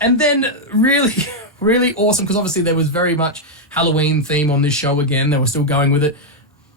And then really, really awesome because obviously there was very much Halloween theme on this show again. They were still going with it.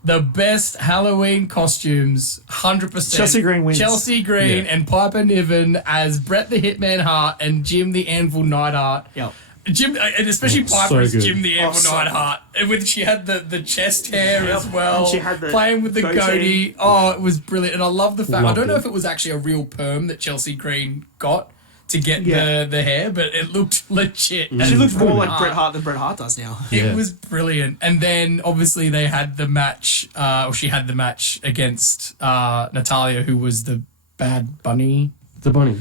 The best Halloween costumes, 100%. Chelsea Green wins. Chelsea Green Yeah. and Piper Niven as Bret the Hitman Hart and Jim the Anvil Neidhart. Yep. Jim, and especially So Piper as good. Jim the Anvil so Neidhart. And with she had the chest hair as well. And she had the playing with the goatee. goatee. Oh, it was brilliant. And I love the fact, I Loved don't know it. if it was actually a real perm that Chelsea Green got to get Yeah. the hair, but it looked legit. She looks more like Hart. Bret Hart than Bret Hart does now. It Yeah. was brilliant. And then obviously they had the match, or she had the match against Natalia, who was the bad bunny. The bunny.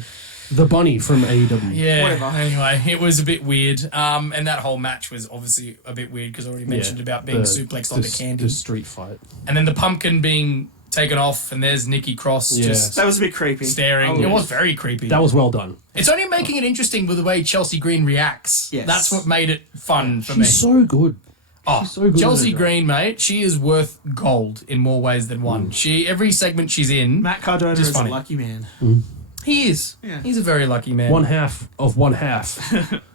The bunny from AEW. Yeah. Whatever. Anyway, it was a bit weird. And that whole match was obviously a bit weird because I already mentioned about being suplexed onto candy. The street fight. And then the pumpkin being taken off, and there's Nikki Cross Yeah. just That was a bit creepy. staring. It was very creepy. That was well done. It's only making it interesting with the way Chelsea Green reacts. Yes. That's what made it fun for me. She's so good. Oh, She's so good Chelsea at it. Green, mate, she is worth gold in more ways than one. Every segment she's in, Matt Cardona Just is funny. a lucky man. he is. Yeah. He's a very lucky man. One half of one half.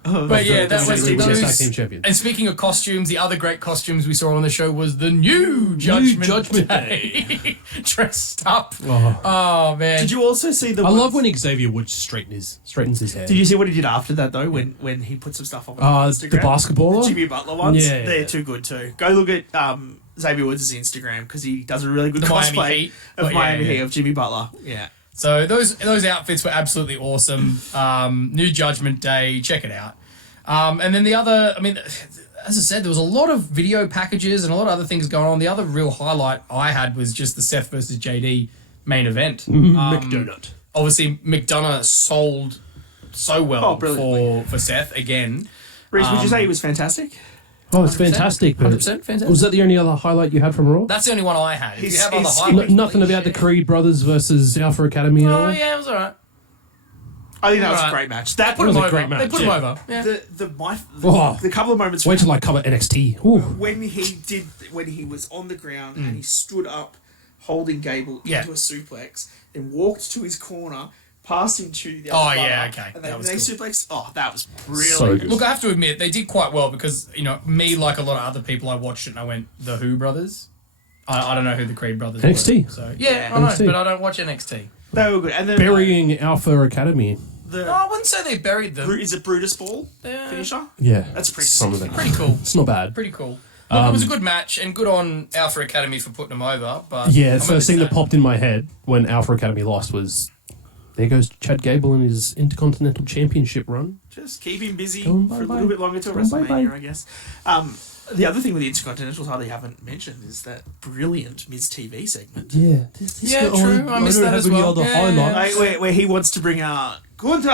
But yeah, that was WWE those. Tag Team Champion. And speaking of costumes, the other great costumes we saw on the show was the new Judgment Day. Dressed up. Oh man. Did you also see the? I love when Xavier Woods straightens his hair. Did you see what he did after that though? When he put some stuff on the Instagram? basketballer? Jimmy Butler ones. Yeah. They're too good too. Go look at Xavier Woods' Instagram because he does a really good The Miami cosplay Heat. of But Miami yeah. Heat of Jimmy Butler. Yeah. So those outfits were absolutely awesome. New Judgment Day, check it out. And then the other, I mean, as I said, there was a lot of video packages and a lot of other things going on. The other real highlight I had was just the Seth versus JD main event. McDonald. Obviously, McDonough sold so well brilliantly. for Seth again. Reece, would you say he was fantastic? Oh, it's fantastic. But 100% fantastic. was that the only other highlight you had from Raw? That's the only one I had. If He's- you have other he's- highlights, Nothing please about the share. Creed brothers versus Alpha Academy and all? Oh yeah, it was alright. I think that was a Alright. great match. That Put was him a over. great match, They put him yeah. over. Yeah. the couple of moments Wait till I cover NXT. Ooh. when he was on the ground and he stood up holding Gable Yeah. into a suplex, then walked to his corner, passed him to the Oh, other yeah, brother, okay. and That was they cool. suplexed. Oh, that was brilliant. So good. Look, I have to admit, they did quite well because, me, like a lot of other people, I watched it and I went, the Who brothers? I don't know who the Creed brothers NXT. were. So, yeah, I know, NXT. but I don't watch NXT. They were good. And then Burying Alpha Academy. the No, I wouldn't say they buried them. is it Brutus Ball Yeah. finisher? Yeah. That's pretty Some of sick. them. Pretty cool. It's not bad. Pretty cool. Look, it was a good match and good on Alpha Academy for putting them over. But Yeah, I'm the a first bit thing that sad. popped in my head when Alpha Academy lost was there goes Chad Gable in his Intercontinental Championship run. Just keep him busy for Going a bye-bye. little bit longer till Going WrestleMania, bye-bye. I guess. The other thing with the Intercontinental title you haven't mentioned is that brilliant Miz TV segment. Yeah. Yeah, true. I missed that as well. Yeah. Like, where he wants to bring out Gunther.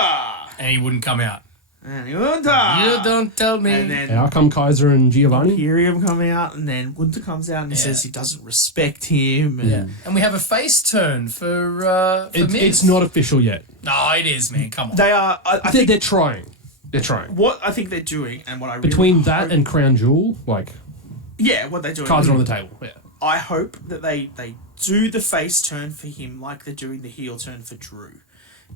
And he wouldn't come out. And Gunther. You don't tell me. And then Out come Kaiser and Giovanni. Imperium come out, and then Gunther comes out and he says he doesn't respect him. And Yeah. And we have a face turn for Miz. It's not official yet. No, it is, man. Come on. They are. I I think think they're trying. They're trying. What I think they're doing, and what I really Between that hope- and Crown Jewel, like, what they're doing, cards are on the table. Yeah. I hope that they do the face turn for him like they're doing the heel turn for Drew.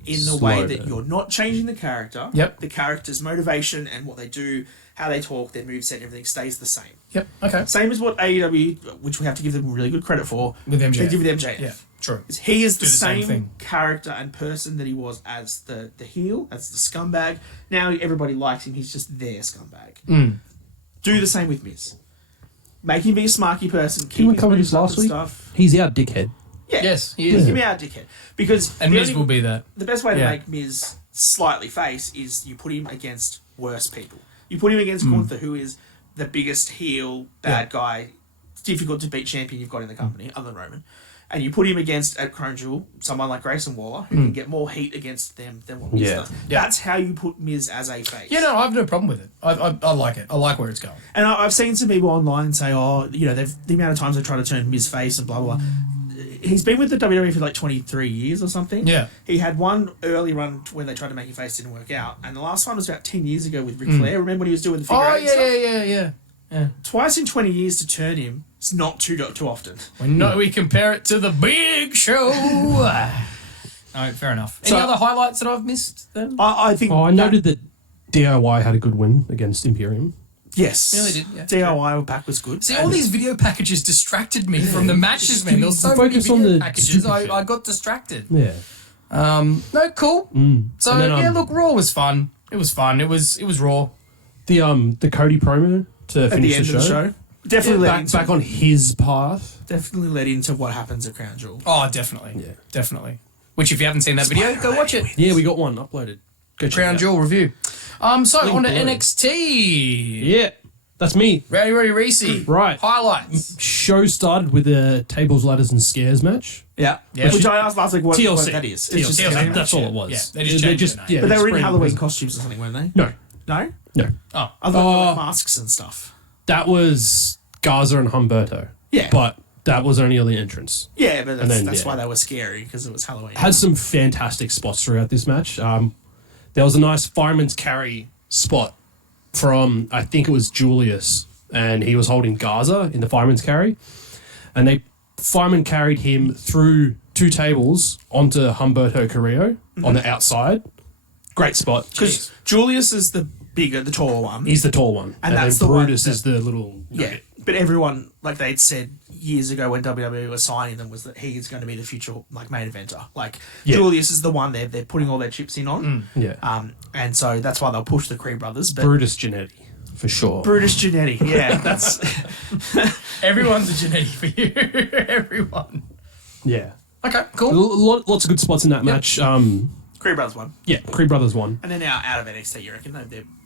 In the way that you're not changing the character. Yep. The character's motivation and what they do, how they talk, their moveset, everything stays the same. Yep. Okay. Same as what AEW, which we have to give them really good credit for, With MJF. they did with MJF. Yeah. True. He is the same same thing. character and person that he was as the heel, as the scumbag. Now everybody likes him. He's just their scumbag. Do the same with Miz. Make him be a smarky person. Keep Didn't we his cover moves this up last and week? stuff. He's our dickhead. Yeah. Yes, he is. Give me our dickhead. Because And the Miz only- will be that. the best way to Yeah. make Miz slightly face is you put him against worse people. You put him against Gunther, who is the biggest heel, bad guy, difficult to beat champion you've got in the company, other than Roman. And you put him against, at Crown Jewel, someone like Grayson Waller, who can get more heat against them than what Miz Yeah. does. Yeah. That's how you put Miz as a face. Yeah, no, I have no problem with it. I like it. I like where it's going. And I've seen some people online say, the amount of times they try to turn Miz face and blah, blah, blah. He's been with the WWE for like 23 years or something. Yeah. He had one early run when they tried to make him face, didn't work out. And the last one was about 10 years ago with Ric Flair. Remember when he was doing the figure Oh, eight stuff? yeah. Twice in 20 years to turn him, it's not too often. We compare it to the Big Show. All right, fair enough. Any So- other highlights that I've missed then? I think. Oh, I noted that DIY had a good win against Imperium. Yes. Yeah, they did, yeah. DIY back was good. See, all these video packages distracted me from the matches, man. There was so many Focus on video the packages, stupid shit. I got distracted. Yeah. No, cool. So, And then, yeah, look, Raw was fun. It was fun. It was Raw. The Cody promo to At finish the end the of show. the show. Definitely led Back on his path. definitely led into what happens at Crown Jewel. Oh, definitely. Yeah. Definitely. Which, if you haven't seen that video, go watch it. Yeah, we got one uploaded. Go check it Crown out. Jewel review. So, Link on to below. NXT. Yeah, that's me. Ready, Reece. Right. Highlights. Show started with a tables, ladders, and scares match. Yeah. Yeah. Which I asked last week what TLC. that is. TLC. It's just TLC. That's all it was. Yeah, they just changed the name. But they were in sprayed Halloween it. costumes or something, weren't they? No, No? no. Oh. I thought they were like masks and stuff. That was Garza and Humberto. Yeah. But that was only on the entrance. Yeah, but then, that's yeah. why they were scary, because it was Halloween. Had some fantastic spots throughout this match. There was a nice fireman's carry spot from, I think it was Julius, and he was holding Garza in the fireman's carry. And fireman carried him through 2 tables onto Humberto Carrillo on the outside. Great spot. Because Julius is the taller one. He's the tall one. And that's then the one Brutus that- is the little... Yeah, but everyone, like they'd said years ago when WWE was signing them, was that he is going to be the future like main eventer. Like Yeah. Julius is the one they're putting all their chips in on. Yeah. And so that's why they'll push the Creed brothers. But Brutus Genetti, for sure. Brutus Genetti, yeah, that's Everyone's a genetic for you. Everyone. Yeah. Okay, cool. Lots of good spots in that match. Creed brothers one, Yeah, Creed Brothers won. and they're now out of NXT. You reckon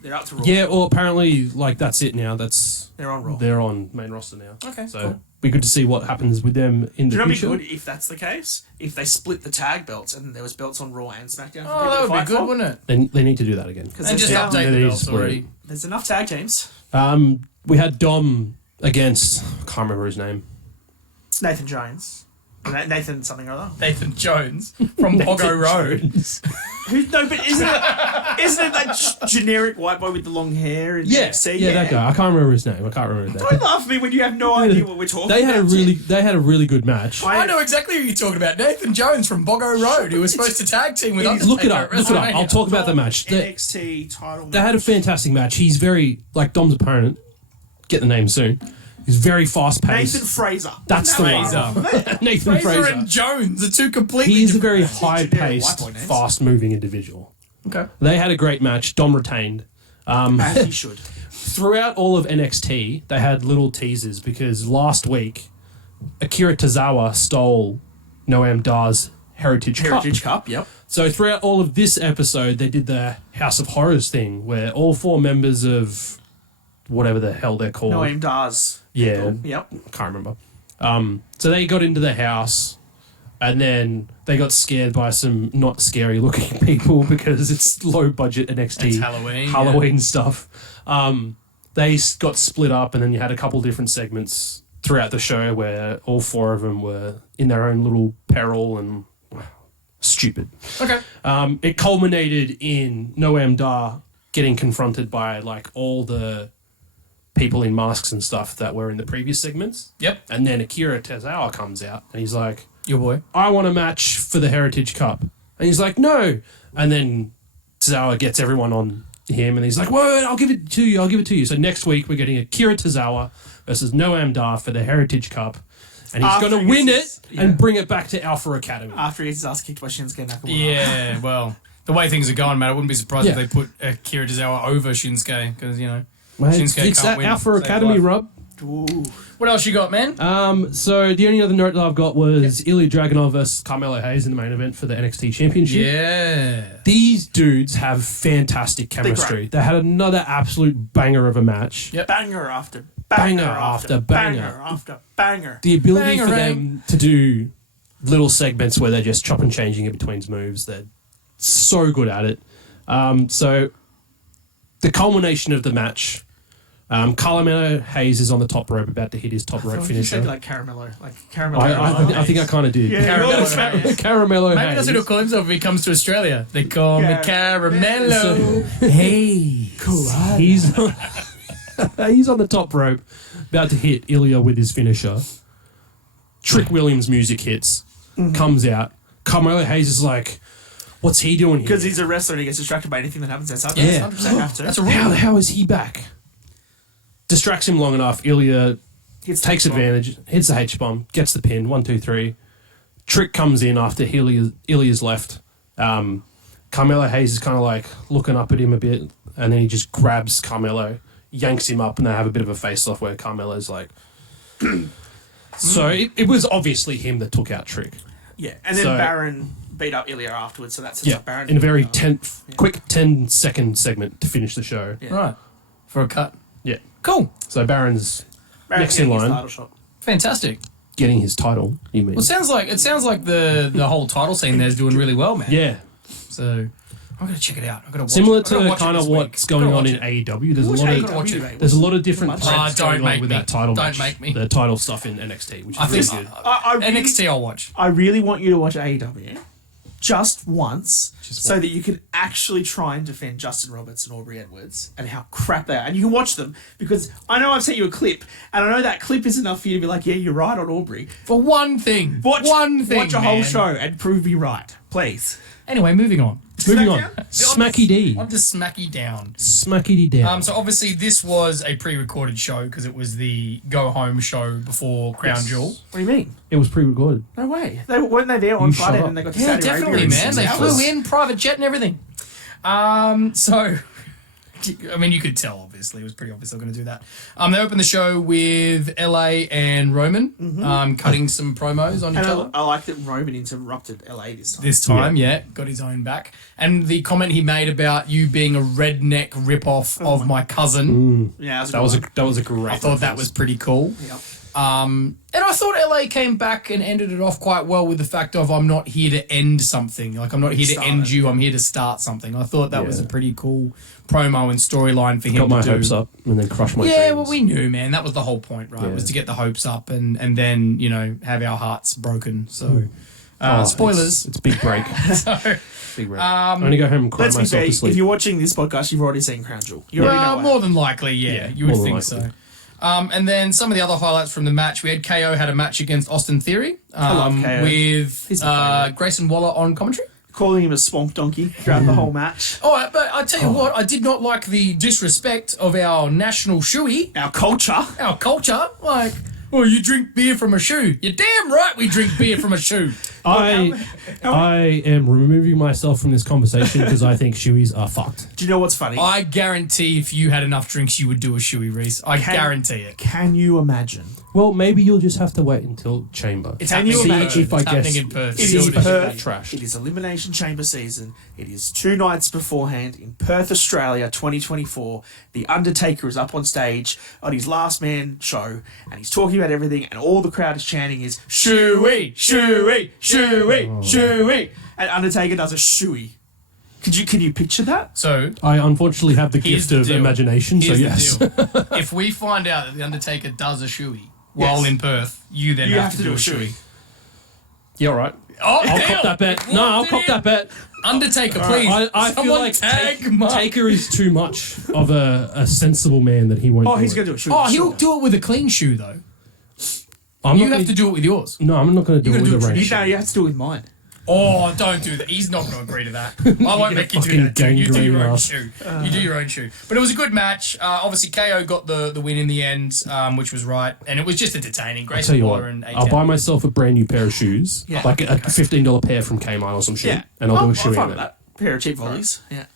they're up to Raw? Yeah, well, apparently, like, that's it now. they're on Raw. They're on main roster now. Okay, So, cool. be good to see what happens with them in Do the you know future. what'd be good if that's the case? If they split the tag belts and there was belts on Raw and SmackDown. for Oh, people that to would be fight good, for? wouldn't it? They need to do that again. Because And just there's, update Yeah, the they belts just already. there's enough tag teams. We had Dom against, I can't remember his name. Nathan Jones. Nathan something or other. Nathan Jones from Pogo Road. No, but isn't it that generic white boy with the long hair in Yeah, NXT? yeah, that guy. I can't remember his name. I can't remember Don't that. laugh at me when you have no idea what we're talking They had about. they had a really good match. I know exactly who you're talking about. Nathan Jones from Bogo Road, who was supposed to tag team with us. Look it up. Look it up. I'll talk about the match. NXT title. They had a fantastic match. He's very, like Dom's opponent, get the name soon. He's very fast paced. Nathan Fraser. That's the one. Nathan Fraser Fraser. and Jones are two completely He's a different. very generic high paced, white boy names. fast moving individual. Okay. They had a great match. Dom retained. As he should. Throughout all of NXT, they had little teasers because last week, Akira Tozawa stole Noam Dar's Heritage Cup. Cup, yep. So throughout all of this episode, they did the House of Horrors thing where all 4 members of whatever the hell they're called. Noam Dar's. Yeah. Yep. Can't remember. So they got into the house and then they got scared by some not scary looking people because it's low budget NXT It's Halloween, Halloween stuff. They got split up and then you had a couple different segments throughout the show where all 4 of them were in their own little peril and stupid. Okay. It culminated in Noam Dar getting confronted by like all the people in masks and stuff that were in the previous segments. Yep. And then Akira Tozawa comes out and he's like, Your boy. I want a match for the Heritage Cup. And he's like, no. And then Tozawa gets everyone on him and he's like, whoa, I'll give it to you. So next week we're getting Akira Tozawa versus Noam Dar for the Heritage Cup. And he's going to win it and bring it back to Alpha Academy. After he gets his ass kicked by Shinsuke Nakamura. Yeah, well, the way things are going, man, I wouldn't be surprised if they put Akira Tozawa over Shinsuke because, Shinsuke It's can't that win. Alpha Academy, Rob. Ooh. What else you got, man? So the only other note that I've got was Ilya Dragunov versus Carmelo Hayes in the main event for the NXT Championship. Yeah. These dudes have fantastic chemistry. They had another absolute banger of a match. Yep. Banger after Banger banger after banger banger. after banger. The ability for Bangarang. them to do little segments where they're just chop and changing in between moves, they're so good at it. So the culmination of the match, Carmelo Hayes is on the top rope about to hit his top rope You finisher. said like Caramello. Like Caramello. I think I kind of did. Yeah, Caramello Hayes. Caramello Maybe Hayes. that's what he'll call himself if he comes to Australia. They call me Yeah. Caramello. Hey. He's on the top rope, about to hit Ilya with his finisher. Trick Williams music hits, comes out. Carmelo Hayes is like, what's he doing here? Because he's a wrestler and he gets distracted by anything that happens outside. Yeah. 100% have to. That's a rule. How is he back? Distracts him long enough. Ilya Hits takes the bomb. advantage, hits the H-bomb, gets the pin, 1, 2, 3. Trick comes in after Ilya's left. Carmelo Hayes is kind of like looking up at him a bit, and then he just grabs Carmelo, yanks him up, and they have a bit of a face-off where Carmelo's like... So it was obviously him that took out Trick. Yeah, and then So- Baron beat up Ilya afterwards, so that's Baron. in a very quick 10-second segment to finish the show. Yeah. Right. For a cut. Yeah. Cool. So Baron's Baron next in getting his line. title shot. Fantastic. getting his title, you mean? Well, it sounds like the whole title scene there's doing really well, man. Yeah. So I'm gonna check it out. I'm gonna watch Similar it. I'm gonna to watch it kind of this week. what's going Gotta on watch in it. AEW. There's a Watch lot AEW, of mate. there's a lot of different Watch threads don't going make on with me. that title Don't match. make me. The title stuff in NXT, which is I really think good. I really, NXT I'll watch. I really want you to watch AEW just once so that you can actually try and defend Justin Roberts and Aubrey Edwards and how crap they are. And you can watch them because I know I've sent you a clip and I know that clip is enough for you to be like, yeah, you're right on Aubrey. For one thing. Watch one thing. Watch a whole man. show and prove me right, please. Anyway, moving on. Moving on. Smackdown? Smacky D. On to Smacky Down. Smacky D down. So obviously this was a pre-recorded show because it was the go-home show before Crown Jewel. What do you mean? It was pre-recorded. No way. Weren't they there on You Friday shut and they got to Yeah, Saudi Arabia definitely, in man. 6 They hours? flew in, private jet and everything. So, I mean, you could tell, obviously. It was pretty obvious they were going to do that. They opened the show with LA and Roman cutting some promos on each And other. I like that Roman interrupted LA this time. This time, yeah, got his own back. And the comment he made about you being a redneck ripoff of my cousin, Yeah, That was a great. I thought that was pretty cool. Yep. And I thought LA came back and ended it off quite well with the fact of I'm not here to end something. Like, I'm not here to Start end it. you, I'm here to start something. I thought that was a pretty cool promo and storyline for him got my to do. hopes up and then crushed my Yeah, dreams. well, we knew, man. That was the whole point, right? Yeah. Was to get the hopes up and then, have our hearts broken. So, spoilers. It's big break. So, Big break. I'm gonna go home and cry Let's be myself fair, to sleep. if you're watching this podcast, you've already seen Crown Jewel. You already know what more than likely, yeah. You would more than think likely. so. And then some of the other highlights from the match, we had KO had a match against Austin Theory love KO. with He's my favourite. Grayson Waller on commentary. calling him a swamp donkey throughout the whole match. All right, but I tell you what, I did not like the disrespect of our national shoey, Our culture. our culture. Like, well, you drink beer from a shoe. You're damn right we drink beer from a shoe. I am removing myself from this conversation because I think shoeies are fucked. Do you know what's funny? I guarantee if you had enough drinks, you would do a shoey, Reece. I guarantee it. Can you imagine? Well, maybe you'll just have to wait until Chamber. It's Can happening you in imagine Perth. if I It's happening guess- in Perth. It Still is to do Perth. that. Trash. It is Elimination Chamber season. It is 2 nights beforehand in Perth, Australia, 2024. The Undertaker is up on stage on his last man show and he's talking about everything and all the crowd is chanting is shooey, shooey, shooey, shooey. And Undertaker does a shooey. Can you picture that? So, I unfortunately have the Here's gift the of deal. imagination, so here's yes. the deal. If we find out that The Undertaker does a shoey while Yes. in Perth, you then You have to do a shoey. Yeah, all right. Oh, I'll damn. cop that bet. No, I'll cop that bet. Undertaker, please. I feel Someone like tag Mark. Taker is too much of a sensible man that he won't. Oh, do he's it. going to do it. Sure, Oh, he'll sure. do it with a clean shoe, though. I'm You not have gonna, to do it with yours. No, I'm not going to do You're it gonna with do a it range. You have to do it with mine. Oh, don't do that. He's not going to agree to that. I won't make you do fucking that. Dude. You do your own gangrene shoe. You do your own shoe. But it was a good match. Obviously, KO got the win in the end, which was right. And it was just entertaining. I'll Grace tell you Waller what, and I'll A10. buy myself a brand new pair of shoes, Yeah. like a $15 pair from Kmart or some shit, Yeah. and I'll do a I'm shoe fine in with it. that. Pair of cheap volleys. Yeah.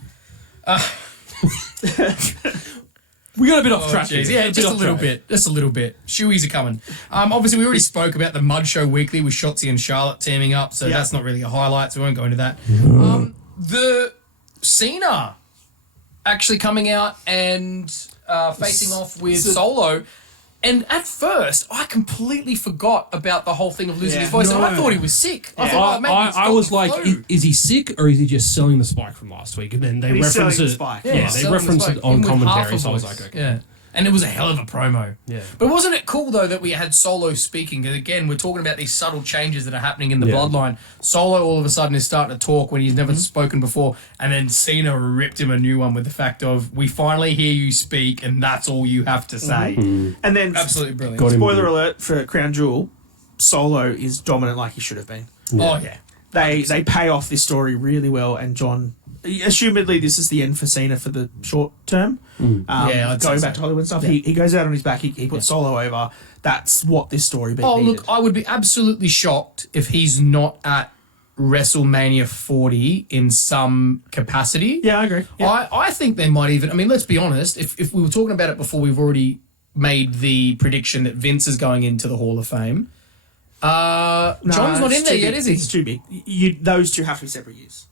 We got a bit off Oh, track. jeez. here. Yeah, just a little bit. Just a little bit. Shoeies are coming. Obviously, we already spoke about the Mud Show Weekly with Shotzi and Charlotte teaming up, so Yeah. that's not really a highlight, so we won't go into that. The Cena actually coming out and facing off with Solo. And at first, I completely forgot about the whole thing of losing Yeah. his voice. And I No. thought he was sick. I thought, oh, maybe he's I got was the like, flu. is he sick or is he just selling the spike from last week? And then they He's reference selling it. the spike. Yeah, he's they selling reference the it spike, on even with half commentary. a So I was voice. like, okay. Yeah. And it was a hell of a promo. Yeah. But wasn't it cool, though, that we had Solo speaking? Because, again, we're talking about these subtle changes that are happening in the Yeah. bloodline. Solo, all of a sudden, is starting to talk when he's never spoken before. And then Cena ripped him a new one with the fact of, we finally hear you speak, and that's all you have to say. And then, Absolutely brilliant. Got him. spoiler alert for Crown Jewel, Solo is dominant like he should have been. Oh, yeah. They pay off this story really well, and John, assumedly this is the end for Cena for the short term. Yeah, I'd say going so. back to Hollywood and stuff, he goes out on his back, he puts Solo over. That's what this story beat Oh, needed. look, I would be absolutely shocked if he's not at WrestleMania 40 in some capacity. Yeah, I agree. Yeah. I think they might even. I mean, let's be honest. If we were talking about it before, we've already made the prediction that Vince is going into the Hall of Fame. John's not in it's there too yet, big. is he? It's too big. Those two have to be separate years.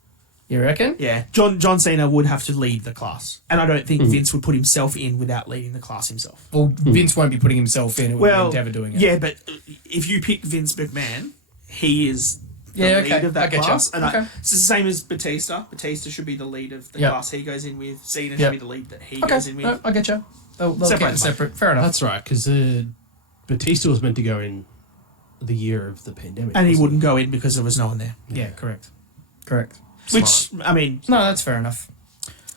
You reckon? Yeah, John Cena would have to lead the class, and I don't think Vince would put himself in without leading the class himself. Well, Vince won't be putting himself in. It would be Endeavor doing it. Yeah, but if you pick Vince McMahon, he is the Yeah, lead okay. of that I get ya. class. And Okay. it's the same as Batista. Batista should be the lead of the Yep. class he goes in with. Cena Yep. should be the lead that he Okay, goes in with. no, I get you. They'll Separate keep it them. separate. Fair enough. That's right, because Batista was meant to go in the year of the pandemic. And he wasn't wouldn't go in because there was no one there. Yeah, correct. Correct. Which, I mean, No, that's fair enough.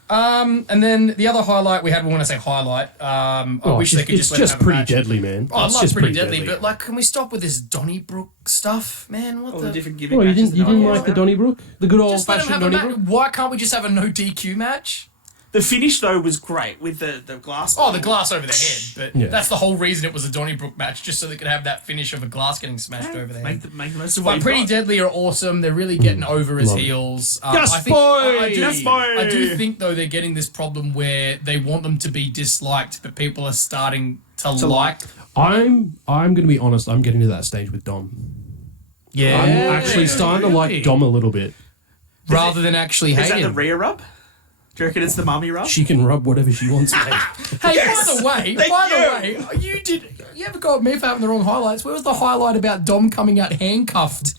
And then the other highlight we had, when I say highlight, I Oh, wish they could it's just let him just have a pretty match. deadly, man. Oh, I It's love just pretty deadly, but like, can we stop with this Donnybrook stuff, man? What all the? the different gimmick Well, you matches. didn't and all like the that. Donnybrook? The good old Just let him fashioned have a Donnybrook? match. Why can't we just have a no DQ match? The finish, though, was great with the glass. Oh, the glass over the head, but Yeah. that's the whole reason it was a Donnybrook match, just so they could have that finish of a glass getting smashed over the head. Make the most of what But you've Pretty got. Deadly are awesome. They're really getting over as Love it. heels. Yes, I think, boy! I do, Yes, boy! I do think, though, they're getting this problem where they want them to be disliked, but people are starting to like. I'm going to be honest, I'm getting to that stage with Dom. Yeah. I'm actually starting to like Dom a little bit. Rather than actually Is hate that the him. rear rub? Do you reckon it's the mummy rub? She can rub whatever she wants, mate. Hey, Yes! by the way, Thank you ever go at me for having the wrong highlights? Where was the highlight about Dom coming out handcuffed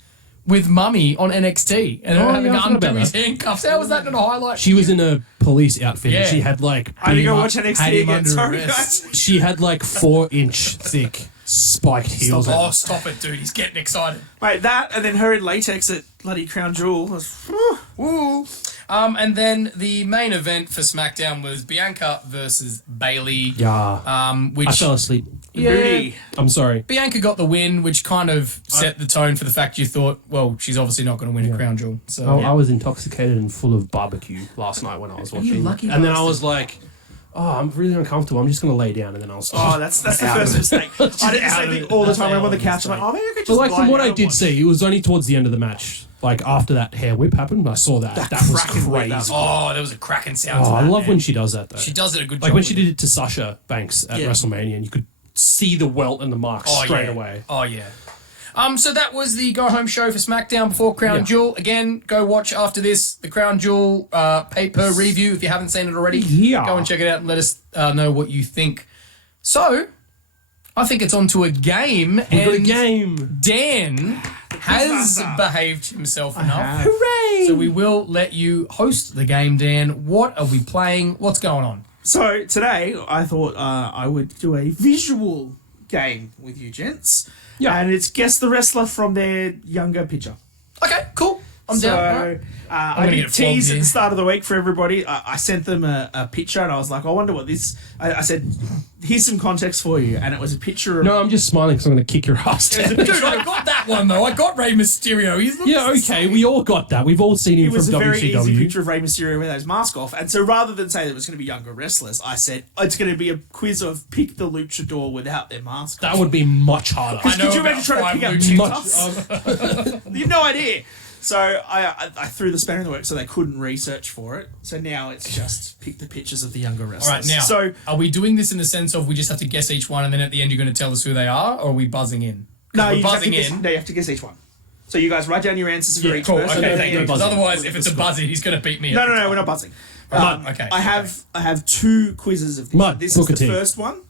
with Mummy on NXT and her Oh, having yeah, I to forgot undo about his that. handcuffs? How was that not a highlight? She was in a police outfit Yeah. and she had like I need to go beam watch up- NXT had him again. under Sorry, arrest. guys. She had like 4-inch thick spiked heels. Oh, on. stop it, dude. He's getting excited. Wait, that and then her in latex at bloody Crown Jewel was. Woo. And then the main event for SmackDown was Bianca versus Bailey. Yeah. Which I fell asleep. Booty. I'm sorry. Bianca got the win, which kind of set the tone for the fact you thought, well, she's obviously not going to win a crown jewel. So I was intoxicated and full of barbecue last night when I was watching. lucky and then I bastard. was like, oh, I'm really uncomfortable. I'm just going to lay down and then I'll stop. Oh, that's the first mistake. I did the same thing all the time. I'm on the couch. I'm like, oh, maybe I could just. But like lie from what down I and did watch. see, it was only towards the end of the match. Like after that hair whip happened, I saw that. That was cracking whip, crazy. Oh, there was a cracking sound. Oh, to I that, love man. when she does that though. She does it a good job. Like when she with did it to Sasha Banks at Yeah. WrestleMania, and you could see the welt and the marks straight away. Oh yeah. So that was the go home show for SmackDown before Crown Yeah. Jewel. Again, go watch after this the Crown Jewel pay-per review if you haven't seen it already. Yeah. Go and check it out and let us know what you think. So, I think it's on to a game. We got a and game. Dan has behaved himself enough. Hooray! So we will let you host the game, Dan. What are we playing? What's going on? So today, I thought I would do a visual game with you gents. Yeah. And it's guess the wrestler from their younger picture. Okay, cool. I'm down. All right. I gonna did get flogged tease at here. the start of the week for everybody. I sent them a picture and I was like, I wonder what this. I said, here's some context for you, and it was a picture of. No, I'm just smiling because I'm going to kick your ass. Dude, I got that one though. I got Rey Mysterio. He's Yeah, okay, we all got that. We've all seen him It was from a very WCW. easy picture of Rey Mysterio with his mask off, and so rather than say that it was going to be younger wrestlers, I said it's going to be a quiz of pick the luchador without their mask. That would be much harder. I know Could you about imagine trying to 5 pick up luchadors. You have no idea. So I threw the spanner in the works so they couldn't research for it. So now it's just pick the pictures of the younger wrestlers. All right, now, So are we doing this in the sense of we just have to guess each one and then at the end you're going to tell us who they are, or are we buzzing in? 'Cause no, we're you just have to buzzing guess, in. no, you have to guess each one. So you guys write down your answers for each Cool, person. okay, and thank then you. Because buzzing. otherwise, if it's a buzzing, he's going to beat me. No, every no, time. we're not buzzing. Okay. I have 2 quizzes of this. Mud, This is Booker the T. first one,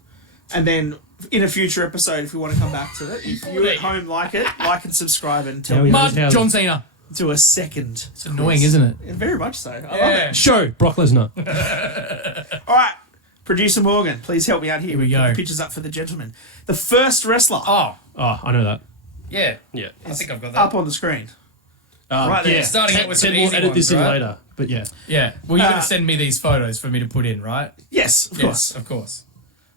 and then in a future episode, if we want to come back to it, if you at home like it, like and subscribe and tell Yeah, me we- Mud, John Cena. to a second. It's annoying, isn't it? Very much so. I love Yeah. it. Show Brock Lesnar. All right, producer Morgan, please help me out here. Here we Put go. the pictures up for the gentleman. The first wrestler Oh, Oh, I know that. yeah. Yeah. I think I've got that. up on the screen. Right there. Yeah. Starting out with some Ted will easy edit ones, this in right? later, but yeah. Yeah. Well, you're going to send me these photos for me to put in, right? Yes, of Yes, course. of course.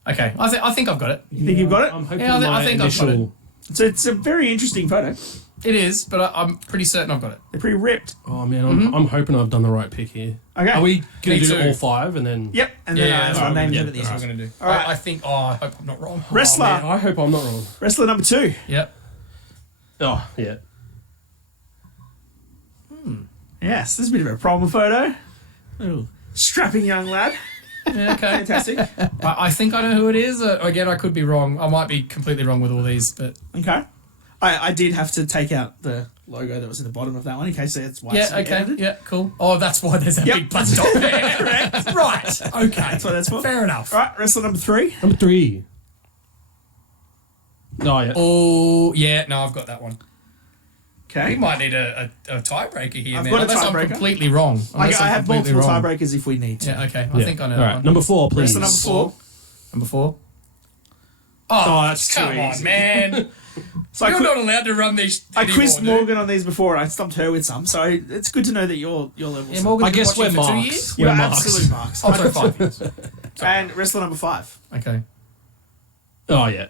Okay. I think I've got it. You think you've got it? I'm hoping Yeah, I my think I've got initial... So it's a very interesting photo. It is, but I'm pretty certain I've got it. They're pretty ripped. Oh, man, I'm hoping I've done the right pick here. Okay. Are we going Me to do too. all 5 and then... Yep. And then that's I'll what name we're them gonna at do. the That's end. what I'm going to do. All right. I think, I hope I'm not wrong. Wrestler. Man, I hope I'm not wrong. Wrestler number 2. Yep. Oh, yeah. Yes, this is a bit of a problem photo. Little strapping young lad. Yeah, okay. Fantastic. I think I know who it is. Again, I could be wrong. I might be completely wrong with all these, but Okay. I did have to take out the logo that was at the bottom of that one in case it's white. yeah, okay, yeah, cool. Oh, that's why there's that Yep. big black dot there. Correct. Right. Okay. That's what that's for. Fair enough. All right, wrestler number 3. Number 3. Oh, yeah. Oh, yeah. No, I've got that one. Okay. We might need a tiebreaker here, I've man. got a Unless I'm tiebreaker. completely wrong. I Unless I'm have completely multiple wrong. tiebreakers if we need to. Yeah, okay. I Yeah. think I know All that right, one. number 4, please. Wrestler number 4. Number 4. Oh, that's too Come on, easy. man. So I You're qui- not allowed to run these I anymore, quizzed dude. Morgan on these before and I stumped her with some, so it's good to know that your level's Yeah, up. Morgan's I been guess watching we're for 2 marks. years. You're We're marks. absolute marks. Oh, sorry, 5 years. And wrestler number 5. Okay. Oh, yeah.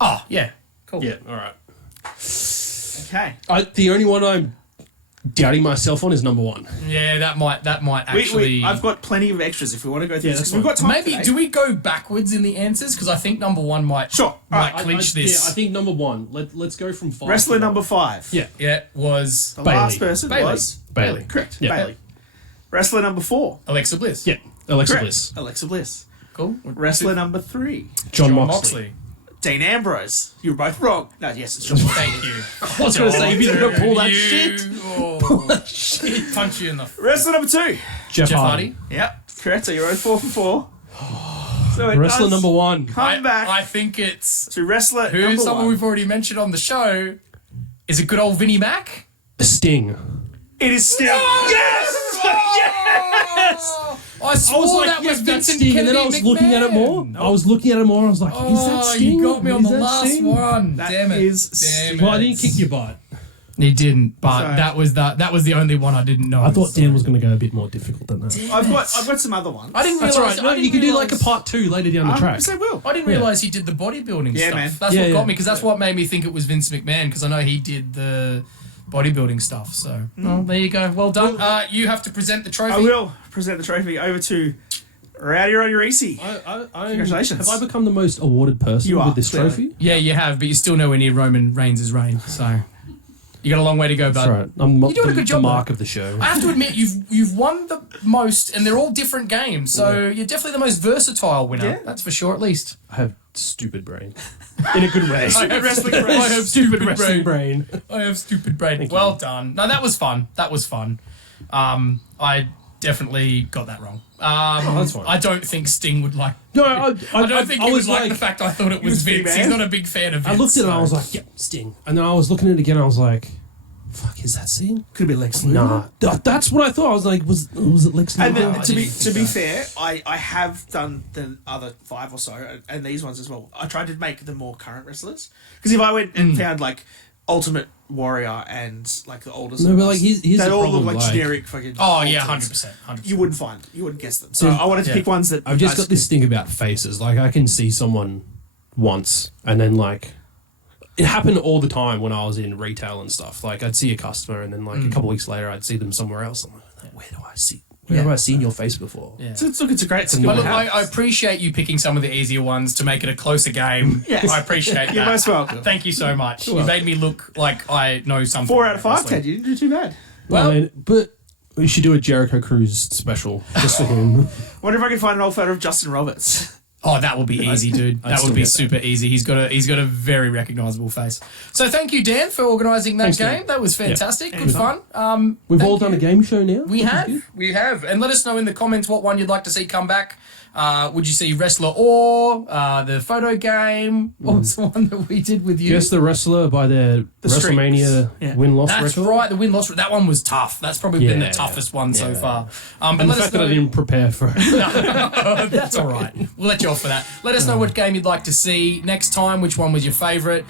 Oh, yeah. Cool. Yeah, all right. Okay. The only one I'm doubting myself on is number 1. Yeah, that might actually. I've got plenty of extras if we want to go through Yeah, this. that's 'cause We've got time Maybe today. do we go backwards in the answers? Because I think number 1 might Sure. might Alright, clinch this. Yeah, I think number 1. Let's go from 5. Wrestler to number 1. 5. Yeah. Yeah, was The Bailey. last person Bailey. was Bailey. Correct. Yeah. Bailey. Wrestler number 4. Alexa Bliss. Yeah. Alexa Correct. Bliss. Alexa Bliss. Cool. Wrestler number 3. John John Moxley. Dean Ambrose. You were both wrong. No, yes, it's John Moxley. Thank you. I was going to say, if you didn't pull that You- shit. Oh, punch you in the Wrestler number 2. Jeff Jeff Hardy. Hardy. Yep. Correct. So you're both 4 for 4. So it Wrestler does number 1. come back I think it's to wrestler who's number someone 1. we've already mentioned on the show. Is it good old Vinnie Mac? Sting. It is still. Yes! Yes! I swore that was yes, that's Vincent Sting, Kennedy and then I was looking at it more. I was looking at it more. I was like, is that Oh, Sting? you got me on Is the that last Sting? one. That Damn it. is Damn Well, I it. didn't kick your butt. He didn't, but Sorry. that was the only one I didn't know. I thought Dan was going to go a bit more difficult than that. I've got some other ones. I didn't That's realize. right. No, you can do like a part 2 later down the track. Yes, I will. I didn't realize he did the bodybuilding Yeah, stuff. man. That's Yeah, what got yeah. me because that's what made me think it was Vince McMahon because I know he did the bodybuilding stuff. So, well, there you go. Well done. You have to present the trophy. I will present the trophy over to Rowdy Reece. Congratulations. Have I become the most awarded person You are, with this clearly. trophy? Yeah, you have, but you're still nowhere near Roman Reigns' reign. So, you got a long way to go, bud. That's right. I'm You're doing a good job, the mark of the show. I have to admit, you've won the most, and they're all different games. So you're definitely the most versatile winner. Yeah. That's for sure, at least. I have stupid brain. In a good way. I have wrestling stupid- brain. I have stupid wrestling brain. brain. I have stupid brain. Well done. No, that was fun. That was fun. I definitely got that wrong. that's fine. I don't think Sting would like. No, I don't think I he was would like the fact I thought it was Big Vince. Man. He's not a big fan of Vince. I looked at it and so- I was like, yep, Sting. And then I was looking at it again and I was like, fuck, is that Sting? Could be Lex Luger. Nah. That's what I thought. I was like, was it Lex And Luger? then, I to be didn't think be so. fair, I have done the other 5 or so, and these ones as well. I tried to make them more current wrestlers because if I went and found like Ultimate Warrior and like the oldest. No, but like here's they the all problem, look like generic fucking. Oh yeah, Ultimates. 100%. You wouldn't guess them. So I wanted to Yeah. pick ones that I've just you guys got this thing about faces. Like I can see someone once, and then like it happened all the time when I was in retail and stuff. Like I'd see a customer, and then like a couple of weeks later, I'd see them somewhere else. I'm like, where do I see? Where have I seen your face before? Yeah. So it's a great new skill But to look, have. I appreciate you picking some of the easier ones to make it a closer game. Yes. I appreciate that. You're most welcome. Thank you so much. You made me look like I know something. 4 out of 5, about wrestling. Ted. You didn't do too bad. Well- I mean, but we should do a Jericho Cruise special just for him. Wonder if I can find an old photo of Justin Roberts. Oh, that would be easy, dude. I'd That still would be get that. super easy. He's got a very recognisable face. So thank you, Dan, for organising that Thanks, game. Dan. That was fantastic. Yeah. Good fun. We've Thank all done you. a game show now. We have. And let us know in the comments what one you'd like to see come back. Would you see Wrestler or the photo game? What was the one that we did with you? Guess the wrestler by their streaks. WrestleMania Yeah. win-loss That's record. right, the win-loss. That one was tough. That's probably been the Yeah. toughest one so far. But And the let us fact that know. I didn't prepare for it. That's all right. We'll let you off for that. Let us know what game you'd like to see next time. Which one was your favourite?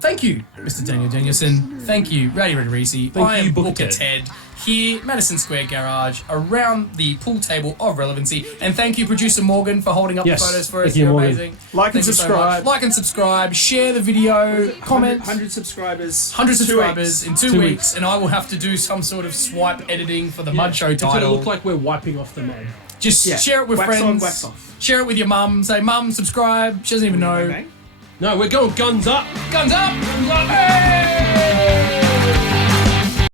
Thank you, Mr. Daniel Danielson. Thank you, Ready Reece. I you, am Booker Booker Ted. Here, Madison Square Garage, around the pool table of relevancy. And thank you, producer Morgan, for holding up Yes. the photos for Thank us. you, You're Morgan. amazing. Like and Thank you so subscribe. much. Like and subscribe. Share the video. Comment. 100 subscribers. 100 2 subscribers weeks. in 2 weeks, and I will have to do some sort of swipe editing for the Mud Show It's gonna title. look like we're wiping off the mud. Just Yeah. share it with Wax on, friends. wax off. Share it with your mum. Say, Mum, subscribe. She doesn't even know. Bang, bang. No, we're going guns up. Guns up! Guns up! Hey!